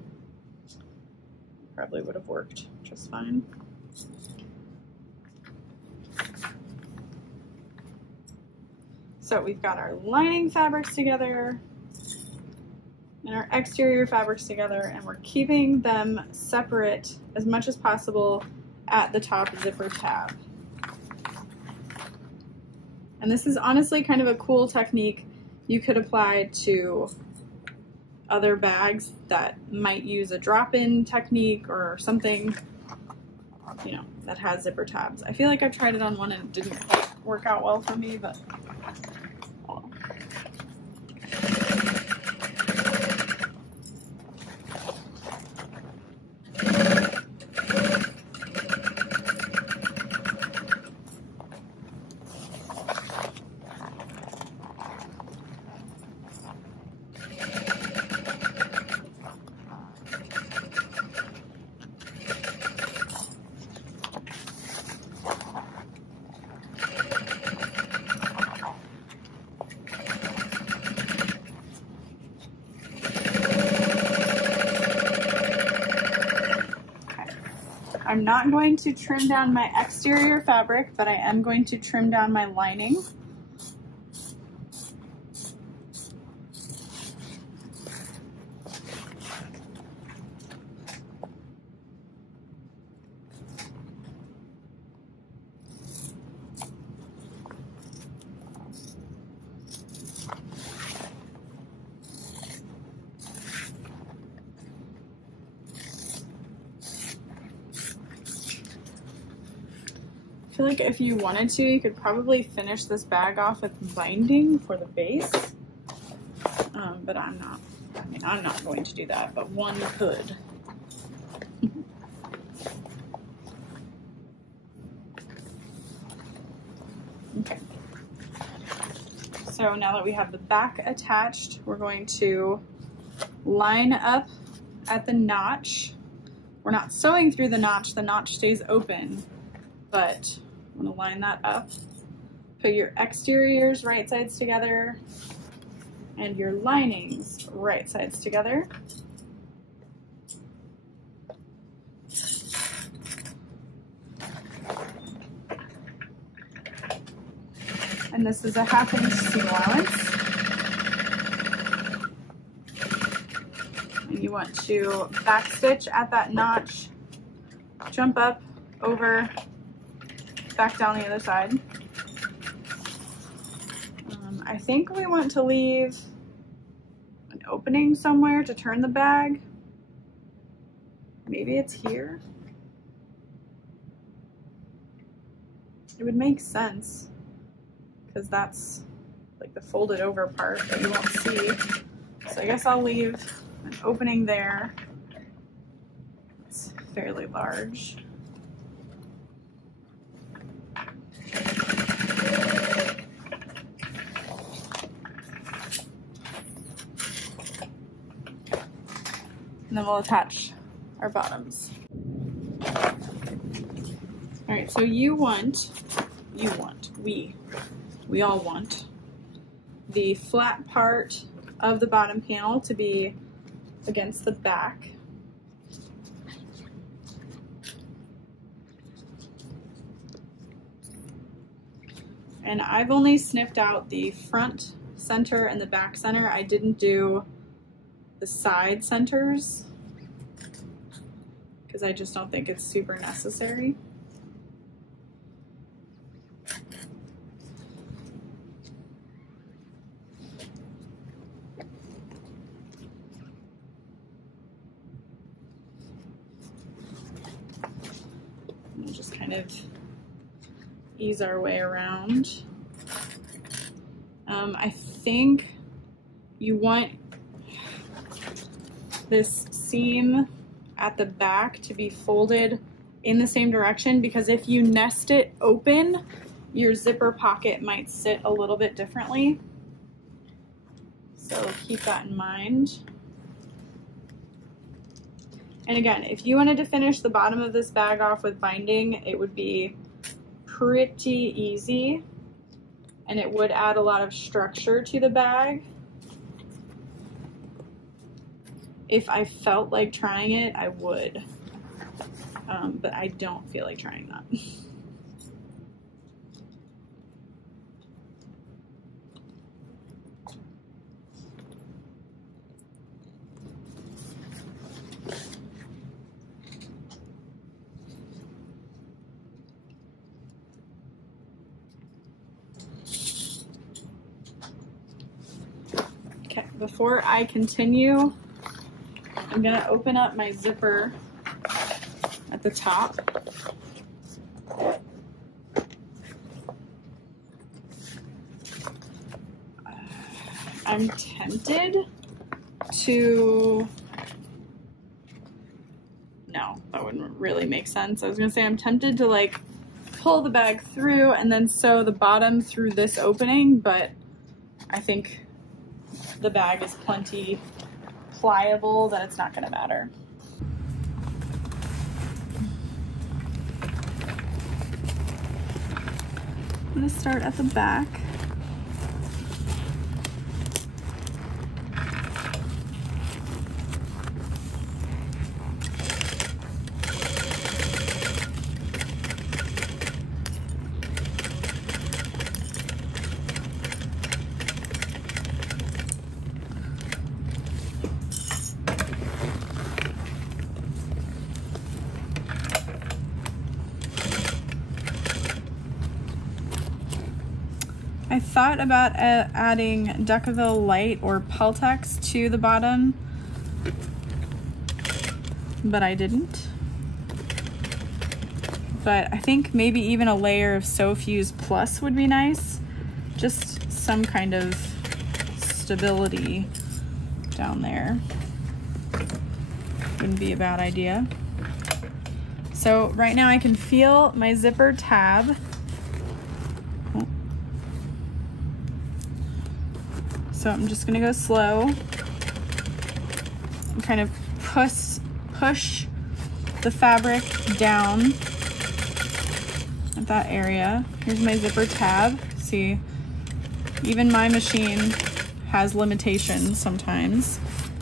Probably would have worked just fine. So we've got our lining fabrics together and our exterior fabrics together, and we're keeping them separate as much as possible at the top zipper tab. And this is honestly kind of a cool technique you could apply to other bags that might use a drop-in technique or something, you know, that has zipper tabs. I feel like I've tried it on one and it didn't quite work out well for me, but oh. I'm not going to trim down my exterior fabric, but I am going to trim down my lining. I feel like if you wanted to, you could probably finish this bag off with binding for the base. but I'm not. I mean, I'm not going to do that, but one could. Okay. So now that we have the back attached, we're going to line up at the notch. We're not sewing through the notch stays open, but I'm gonna line that up. Put your exteriors right sides together and your linings right sides together. And this is a 1/2 inch seam allowance. And you want to back stitch at that notch, jump up, over, back down the other side. I think we want to leave an opening somewhere to turn the bag. Maybe it's here. It would make sense because that's like the folded over part that you won't see. So I guess I'll leave an opening there. It's fairly large. And then we'll attach our bottoms. All right, so we all want the flat part of the bottom panel to be against the back. And I've only snipped out the front center and the back center. I didn't do the side centers because I just don't think it's super necessary. We'll just kind of ease our way around. I think you want this seam at the back to be folded in the same direction, because if you nest it open, your zipper pocket might sit a little bit differently. So keep that in mind. And again, if you wanted to finish the bottom of this bag off with binding, it would be pretty easy, and it would add a lot of structure to the bag. If I felt like trying it, I would, but I don't feel like trying that. Okay, before I continue, I'm gonna open up my zipper at the top. I'm tempted to, no, that wouldn't really make sense. I was gonna say I'm tempted to like pull the bag through and then sew the bottom through this opening, but I think the bag is plenty pliable that it's not going to matter. I'm going to start at the back. I thought about adding Decaville Light or Peltex to the bottom, but I didn't. But I think maybe even a layer of Sew Fuse Plus would be nice. Just some kind of stability down there. Wouldn't be a bad idea. So right now I can feel my zipper tab. So I'm just gonna go slow and kind of push the fabric down at that area. Here's my zipper tab. See, even my machine has limitations sometimes.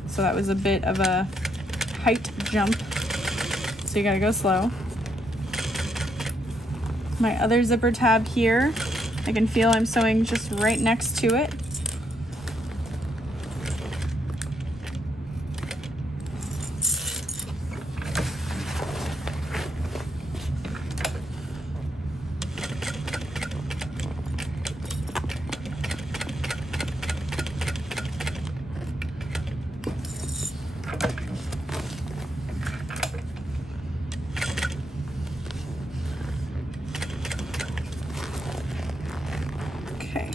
So that was a bit of a height jump. So you gotta go slow. My other zipper tab here, I can feel I'm sewing just right next to it.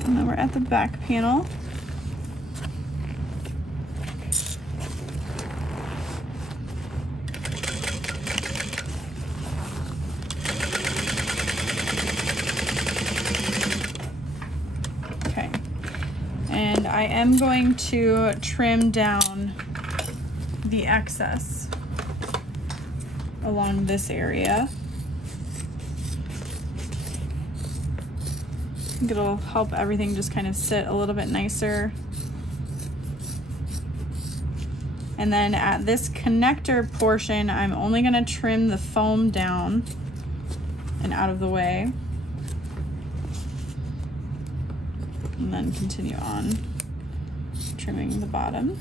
And then we're at the back panel. Okay, and I am going to trim down the excess along this area. I think it'll help everything just kind of sit a little bit nicer. And then at this connector portion, I'm only gonna trim the foam down and out of the way. And then continue on trimming the bottom.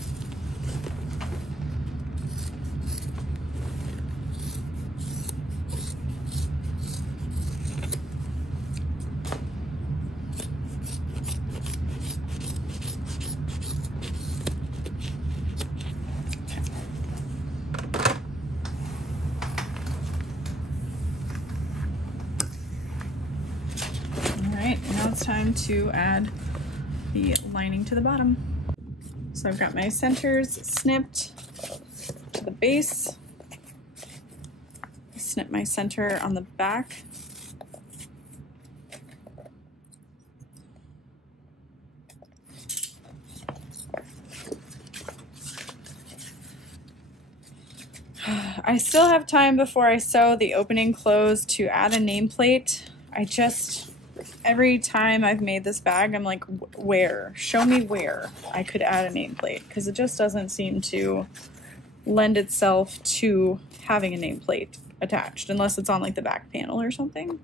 Time to add the lining to the bottom. So I've got my centers snipped to the base. Snip my center on the back. I still have time before I sew the opening close to add a nameplate. Every time I've made this bag, I'm like, where? Show me where I could add a nameplate, because it just doesn't seem to lend itself to having a nameplate attached, unless it's on like the back panel or something.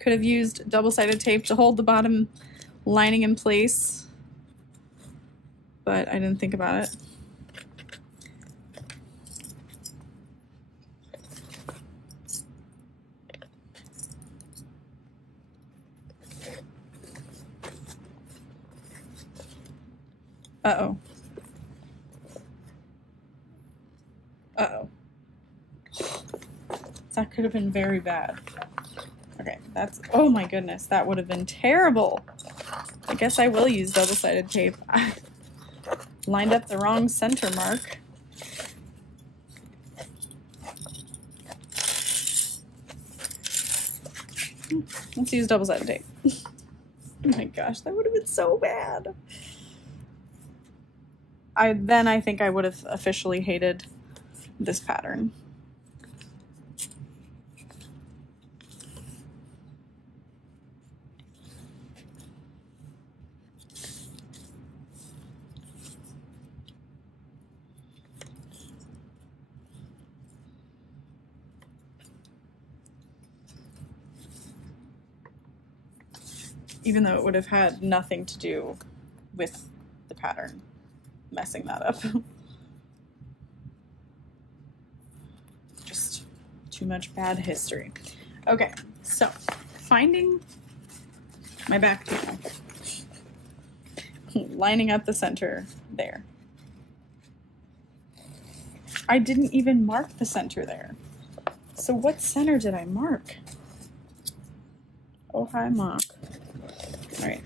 Could have used double-sided tape to hold the bottom lining in place, but I didn't think about it. Uh-oh. Uh-oh. That could have been very bad. Okay, that's, oh my goodness, that would have been terrible. I guess I will use double-sided tape. I lined up the wrong center mark. Let's use double-sided tape. Oh my gosh, that would have been so bad. I think I would have officially hated this pattern. Even though it would have had nothing to do with the pattern messing that up. Just too much bad history. Okay, so finding my back panel. Lining up the center there. I didn't even mark the center there. So what center did I mark? Oh, hi, Mock. All right.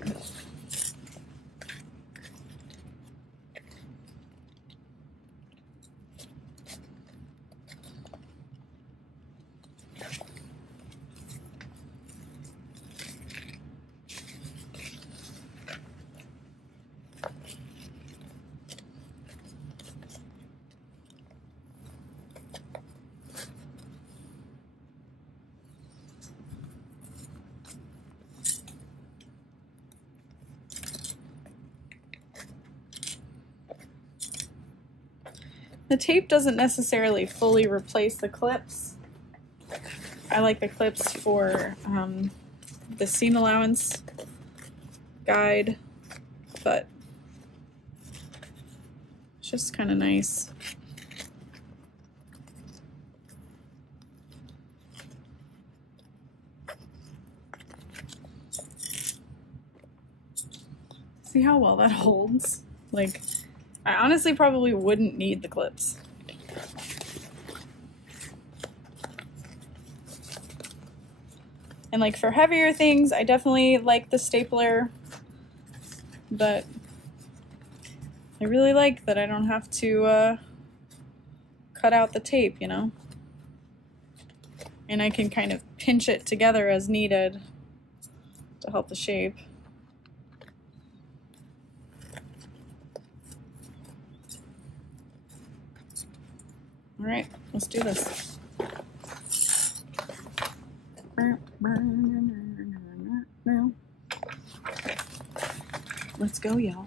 The tape doesn't necessarily fully replace the clips. I like the clips for the seam allowance guide, but it's just kind of nice. See how well that holds? Like, I honestly probably wouldn't need the clips. And like for heavier things, I definitely like the stapler, but I really like that I don't have to cut out the tape, you know? And I can kind of pinch it together as needed to help the shape. All right, let's do this. Let's go, y'all.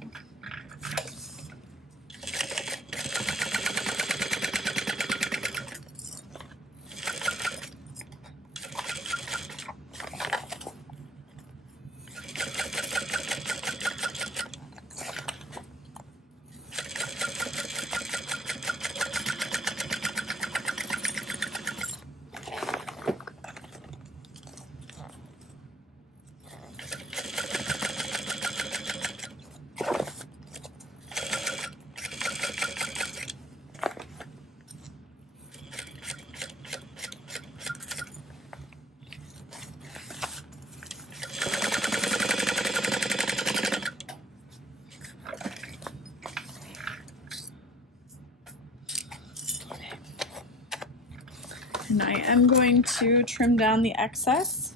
And I am going to trim down the excess.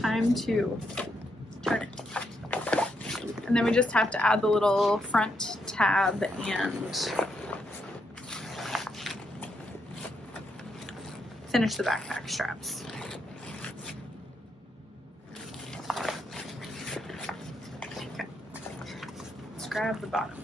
Time to turn it. And then we just have to add the little front tab and finish the backpack straps. Okay, let's grab the bottom.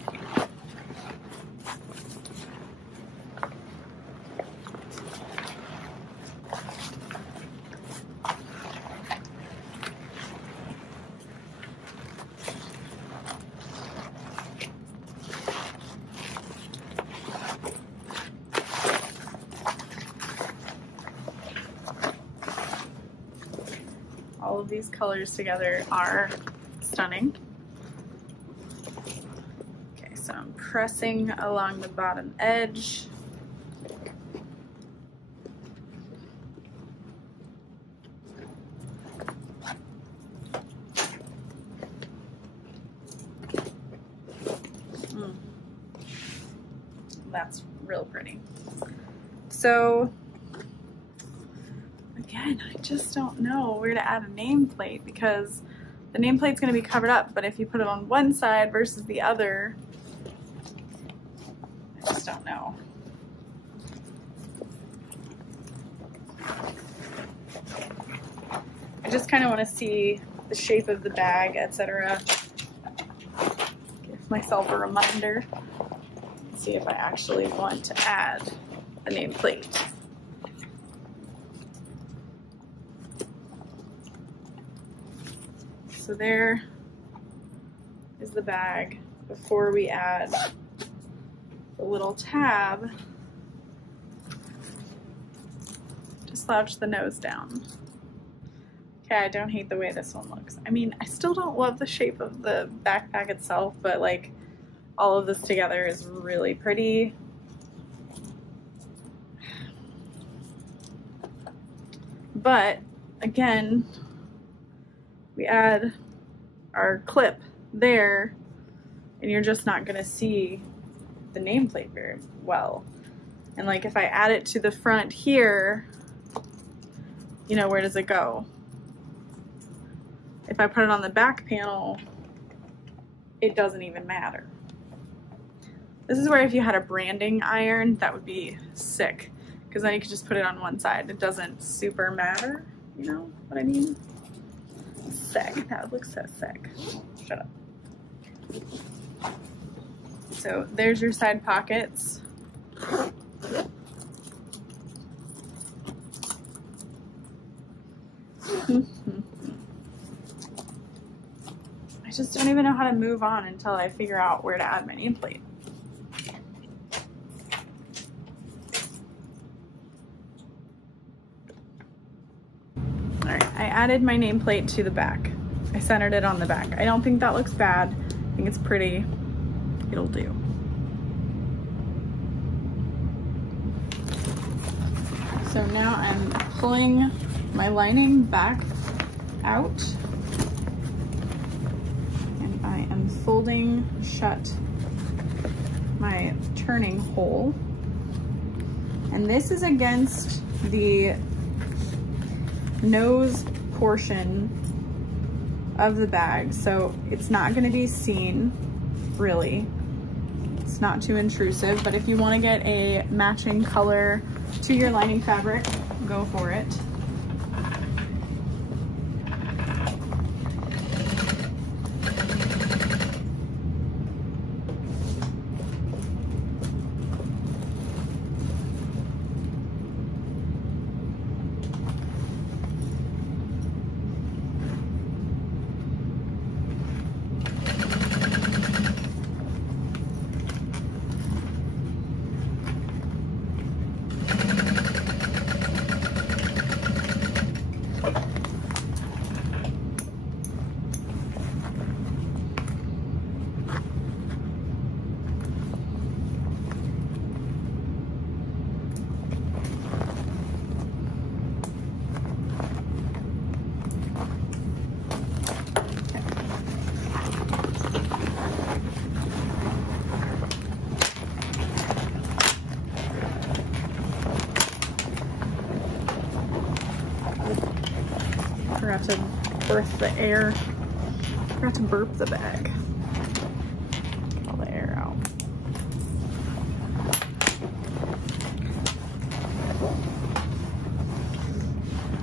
All of these colors together are stunning. Okay, so I'm pressing along the bottom edge. That's real pretty. So again, I just don't know where to add a nameplate because the nameplate's going to be covered up, but if you put it on one side versus the other, I just don't know. I just kind of want to see the shape of the bag, etc. Give myself a reminder. See if I actually want to add a nameplate. So there is the bag before we add the little tab. Just slouch the nose down. Okay, I don't hate the way this one looks. I mean, I still don't love the shape of the backpack itself, but like all of this together is really pretty. But again, we add our clip there and you're just not gonna see the nameplate very well. And like if I add it to the front here, you know, where does it go? If I put it on the back panel, it doesn't even matter. This is where if you had a branding iron, that would be sick, because then you could just put it on one side. It doesn't super matter, you know what I mean? Sick, that would look so sick. Shut up. So there's your side pockets. I just don't even know how to move on until I figure out where to add my nameplate. Alright, I added my nameplate to the back. I centered it on the back. I don't think that looks bad. I think it's pretty. It'll do. So now I'm pulling my lining back out. And I am folding shut my turning hole. And this is against the nose portion of the bag, so it's not going to be seen really. It's not too intrusive, but if you want to get a matching color to your lining fabric, go for it. Forgot to birth the air. Forgot to burp the bag. Get all the air out.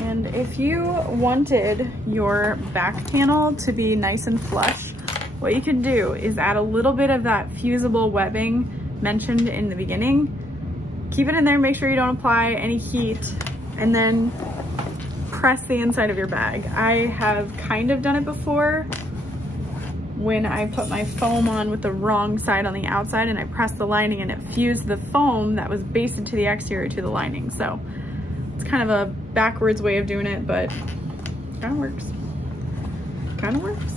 And if you wanted your back panel to be nice and flush, what you can do is add a little bit of that fusible webbing mentioned in the beginning. Keep it in there, make sure you don't apply any heat, and then press the inside of your bag. I have kind of done it before when I put my foam on with the wrong side on the outside and I pressed the lining and it fused the foam that was basted to the exterior to the lining. So it's kind of a backwards way of doing it, but kind of works. Kind of works.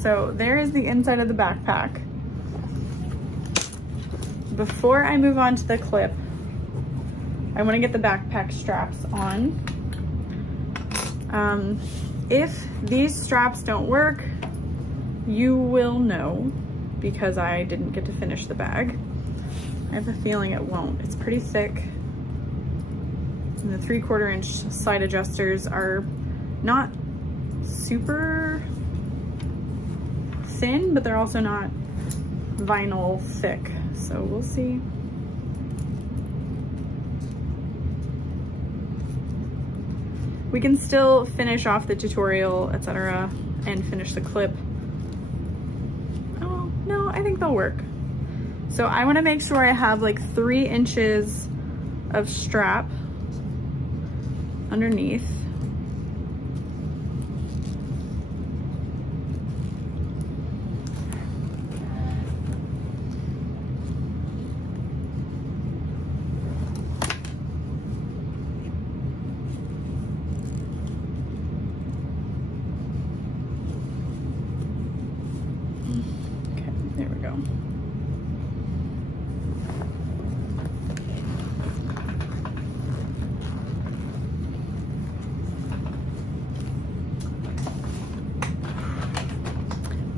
So there is the inside of the backpack. Before I move on to the clip, I want to get the backpack straps on. If these straps don't work, you will know because I didn't get to finish the bag. I have a feeling it won't. It's pretty thick. And the 3/4 inch side adjusters are not super thin, but they're also not vinyl thick. So we'll see. We can still finish off the tutorial, etc., and finish the clip. Oh, no, I think they'll work. So I want to make sure I have like 3 inches of strap underneath. Okay, there we go.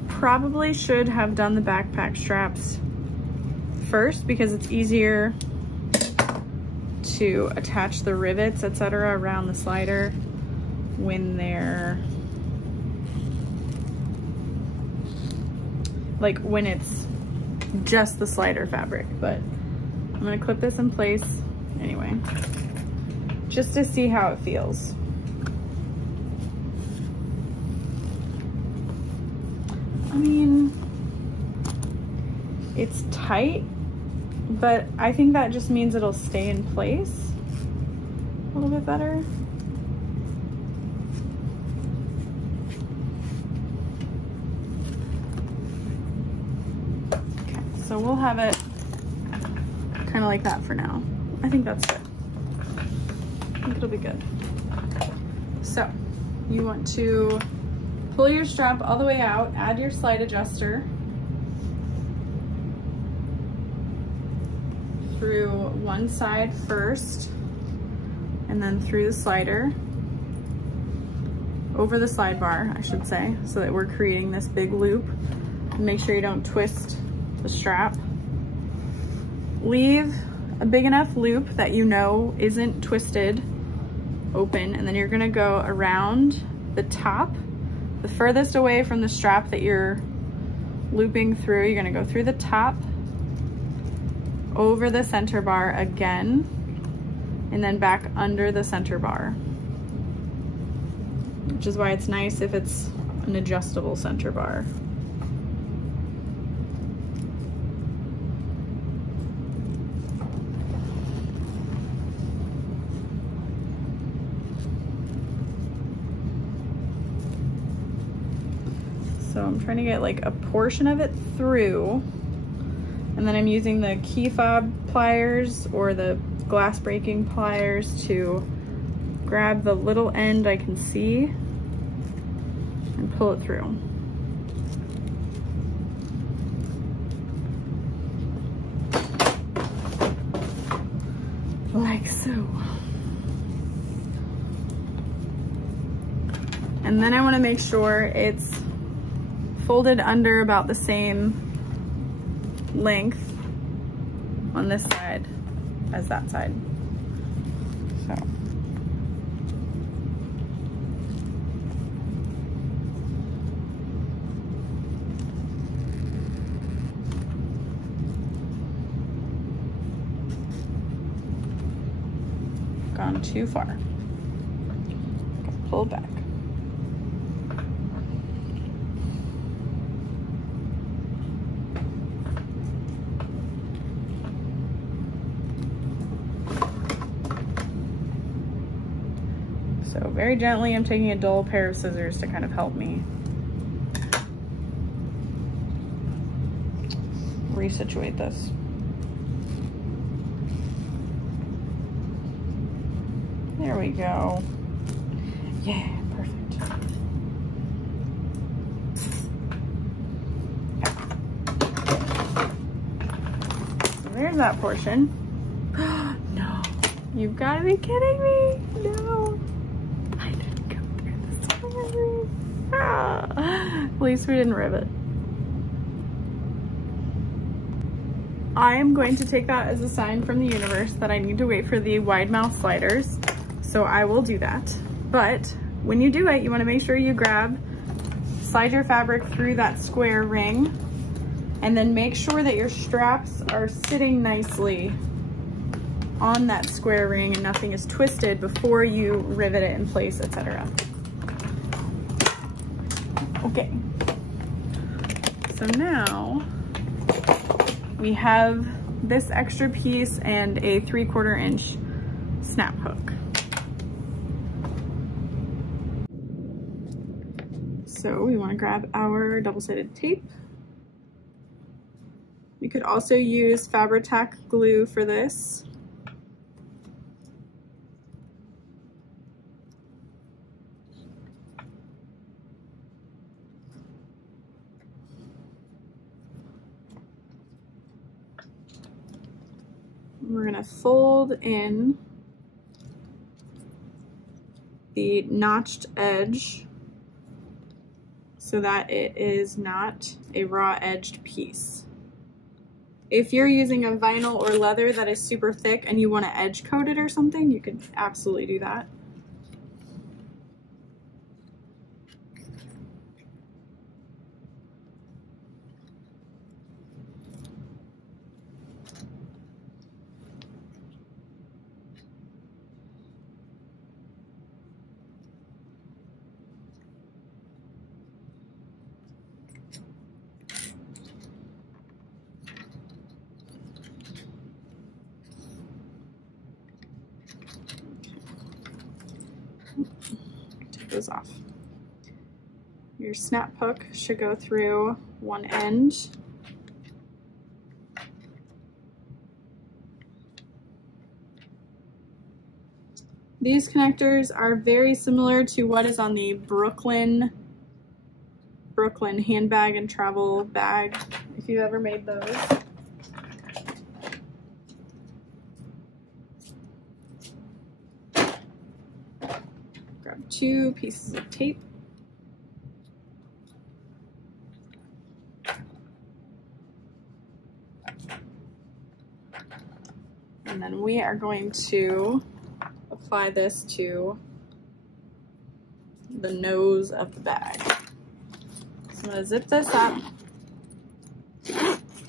Probably should have done the backpack straps first because it's easier to attach the rivets, etc., around the slider when they're like when it's just the slider fabric. But I'm gonna clip this in place anyway, just to see how it feels. I mean, it's tight, but I think that just means it'll stay in place a little bit better. Okay, so we'll have it kind of like that for now. I think that's good. I think it'll be good. So you want to pull your strap all the way out, add your slide adjuster through one side first, and then through the slider, over the slide bar, I should say, so that we're creating this big loop. And make sure you don't twist the strap. Leave a big enough loop that you know isn't twisted open, and then you're gonna go around the top, the furthest away from the strap that you're looping through. You're gonna go through the top, over the center bar again, and then back under the center bar, which is why it's nice if it's an adjustable center bar. So I'm trying to get like a portion of it through, and then I'm using the key fob pliers or the glass breaking pliers to grab the little end I can see and pull it through. Like so. And then I want to make sure it's folded under about the same length on this side as that side. So. Gone too far. Pull back. So very gently, I'm taking a dull pair of scissors to kind of help me resituate this. There we go. Yeah, perfect. So there's that portion. No, you've got to be kidding me. No. At least we didn't rivet. I am going to take that as a sign from the universe that I need to wait for the wide mouth sliders. So I will do that. But when you do it, you want to make sure you slide your fabric through that square ring, and then make sure that your straps are sitting nicely on that square ring and nothing is twisted before you rivet it in place, etc. Okay, so now we have this extra piece and a 3/4 inch snap hook. So we want to grab our double-sided tape. You could also use Fabri-Tac glue for this. We're going to fold in the notched edge so that it is not a raw edged piece. If you're using a vinyl or leather that is super thick and you want to edge coat it or something, you could absolutely do that. Take those off. Your snap hook should go through one end. These connectors are very similar to what is on the Brooklyn handbag and travel bag, if you've ever made those. Grab 2 pieces of tape. And then we are going to apply this to the nose of the bag. So I'm going to zip this up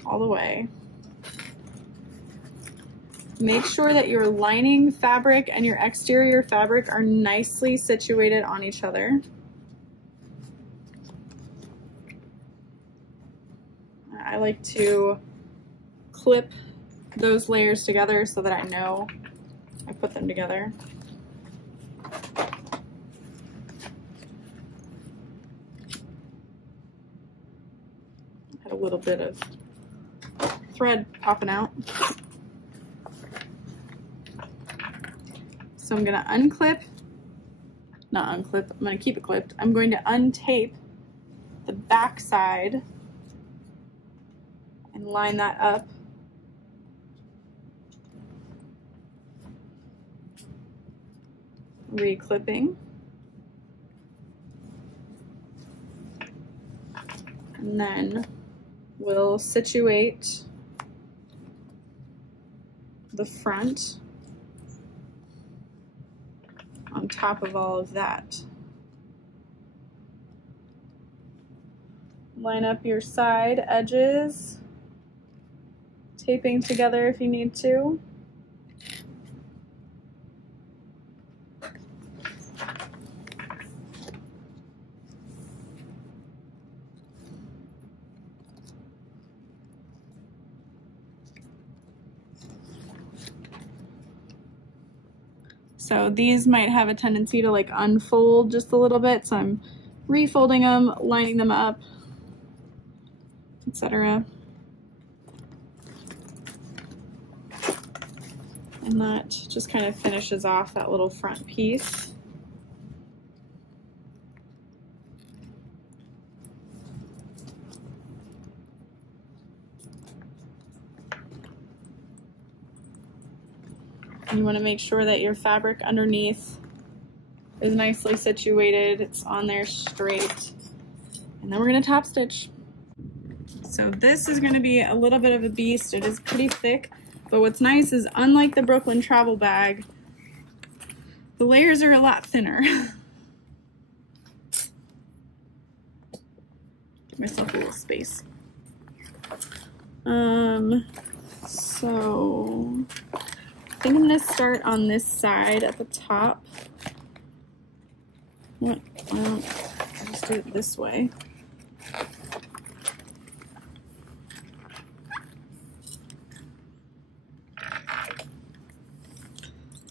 all the way. Make sure that your lining fabric and your exterior fabric are nicely situated on each other. I like to clip those layers together so that I know I put them together. Had a little bit of thread popping out. So I'm gonna I'm gonna keep it clipped. I'm going to untape the back side and line that up. Reclipping. And then we'll situate the front on top of all of that. Line up your side edges, taping together if you need to. So these might have a tendency to like unfold just a little bit, so I'm refolding them, lining them up, etc. And that just kind of finishes off that little front piece. You want to make sure that your fabric underneath is nicely situated, it's on there straight. And then we're going to top stitch. So this is going to be a little bit of a beast. It is pretty thick, but what's nice is unlike the Brooklyn travel bag, the layers are a lot thinner. Give myself a little space. think I'm gonna start on this side at the top. What? I'll just do it this way.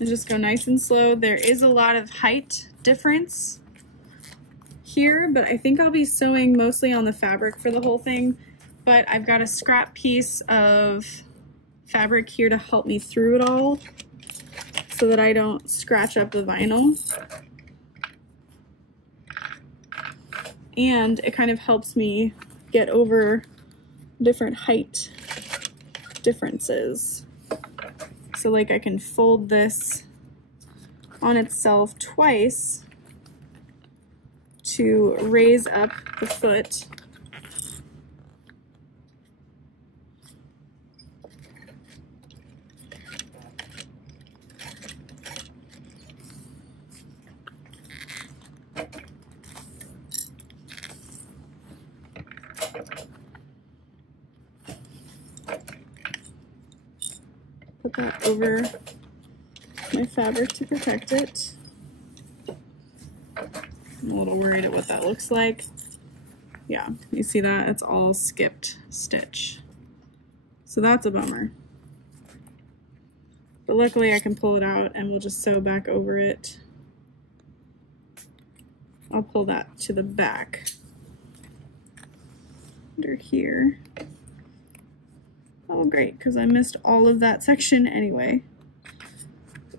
And just go nice and slow. There is a lot of height difference here, but I think I'll be sewing mostly on the fabric for the whole thing. But I've got a scrap piece of fabric here to help me through it all so that I don't scratch up the vinyl. And it kind of helps me get over different height differences. So like I can fold this on itself twice to raise up the foot. Put that over my fabric to protect it. I'm a little worried at what that looks like. Yeah, you see that? It's all skipped stitch. So that's a bummer. But luckily I can pull it out and we'll just sew back over it. I'll pull that to the back under here. Oh great, because I missed all of that section anyway.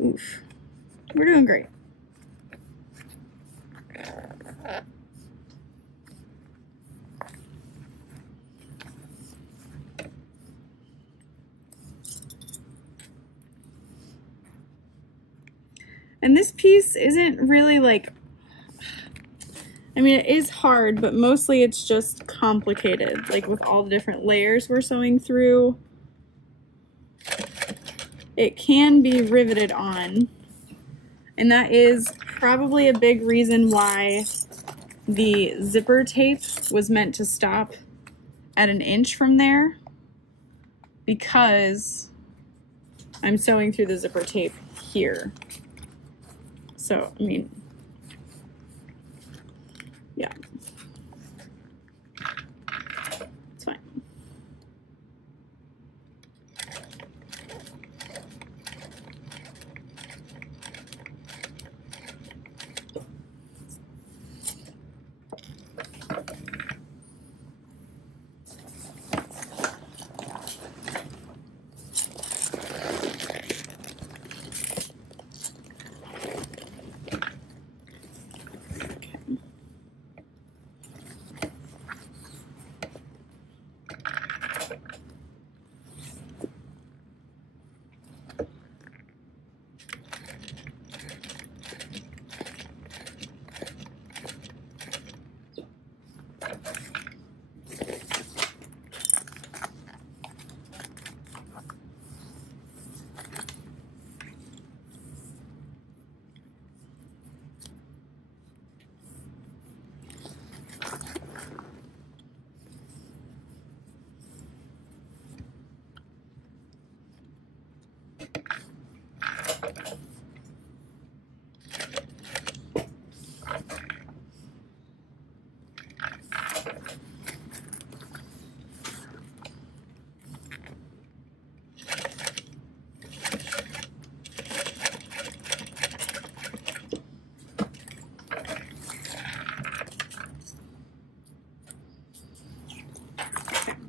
Oof. We're doing great. And this piece isn't really like, I mean, it is hard, but mostly it's just complicated, like with all the different layers we're sewing through. It can be riveted on, and that is probably a big reason why the zipper tape was meant to stop at 1 inch from there, because I'm sewing through the zipper tape here. So, I mean, yeah, it's fine.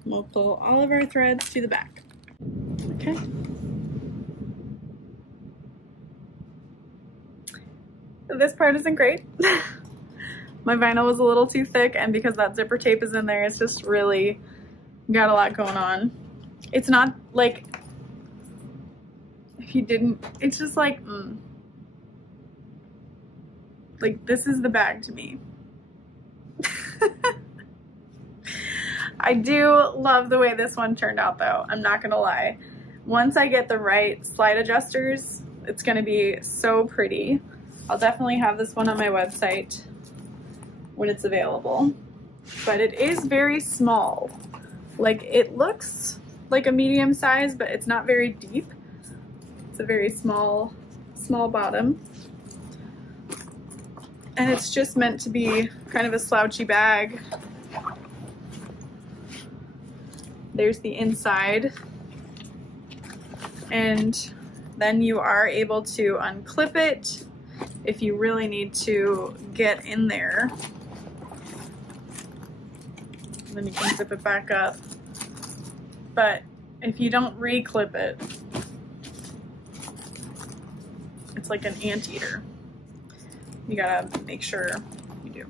We'll pull all of our threads to the back. Okay. This part isn't great. My vinyl was a little too thick, and because that zipper tape is in there, it's just really got a lot going on. It's not like, if you didn't, it's just like, like this is the bag to me. I do love the way this one turned out though, I'm not gonna lie. Once I get the right slide adjusters, it's gonna be so pretty. I'll definitely have this one on my website when it's available. But it is very small. Like, it looks like a medium size, but it's not very deep. It's a very small bottom. And it's just meant to be kind of a slouchy bag. There's the inside. And then you are able to unclip it if you really need to get in there. Then you can zip it back up. But if you don't re-clip it, it's like an anteater. You gotta make sure you do.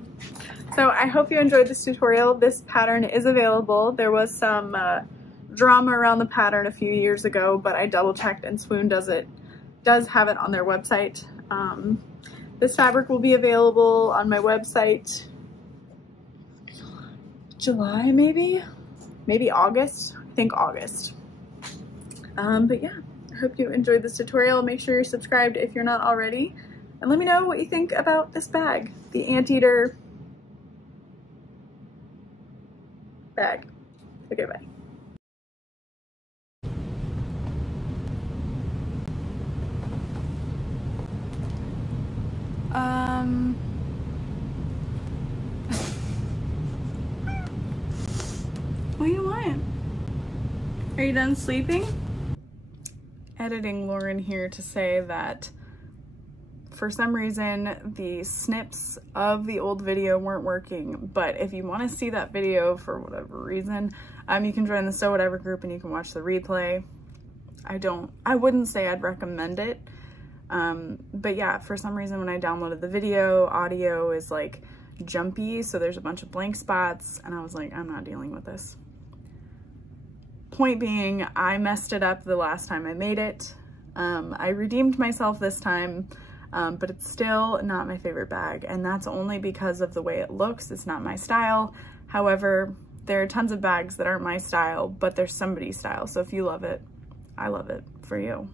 So I hope you enjoyed this tutorial. This pattern is available. There was some drama around the pattern a few years ago, but I double checked and Swoon does have it on their website. This fabric will be available on my website July, maybe August. I think August. But yeah, I hope you enjoyed this tutorial. Make sure you're subscribed if you're not already. And let me know what you think about this bag, the Anteater bag. Okay, bye. What do you want? Are you done sleeping? Editing Lauren here to say that for some reason the snips of the old video weren't working, but if you want to see that video for whatever reason, you can join the Sew Whatever group and you can watch the replay. I wouldn't say I'd recommend it, but yeah, for some reason when I downloaded the video, audio is like jumpy, so there's a bunch of blank spots, and I was like, I'm not dealing with this. Point being, I messed it up the last time I made it. I redeemed myself this time, but it's still not my favorite bag, and that's only because of the way it looks. It's not my style. However, there are tons of bags that aren't my style, but they're somebody's style. So if you love it, I love it for you.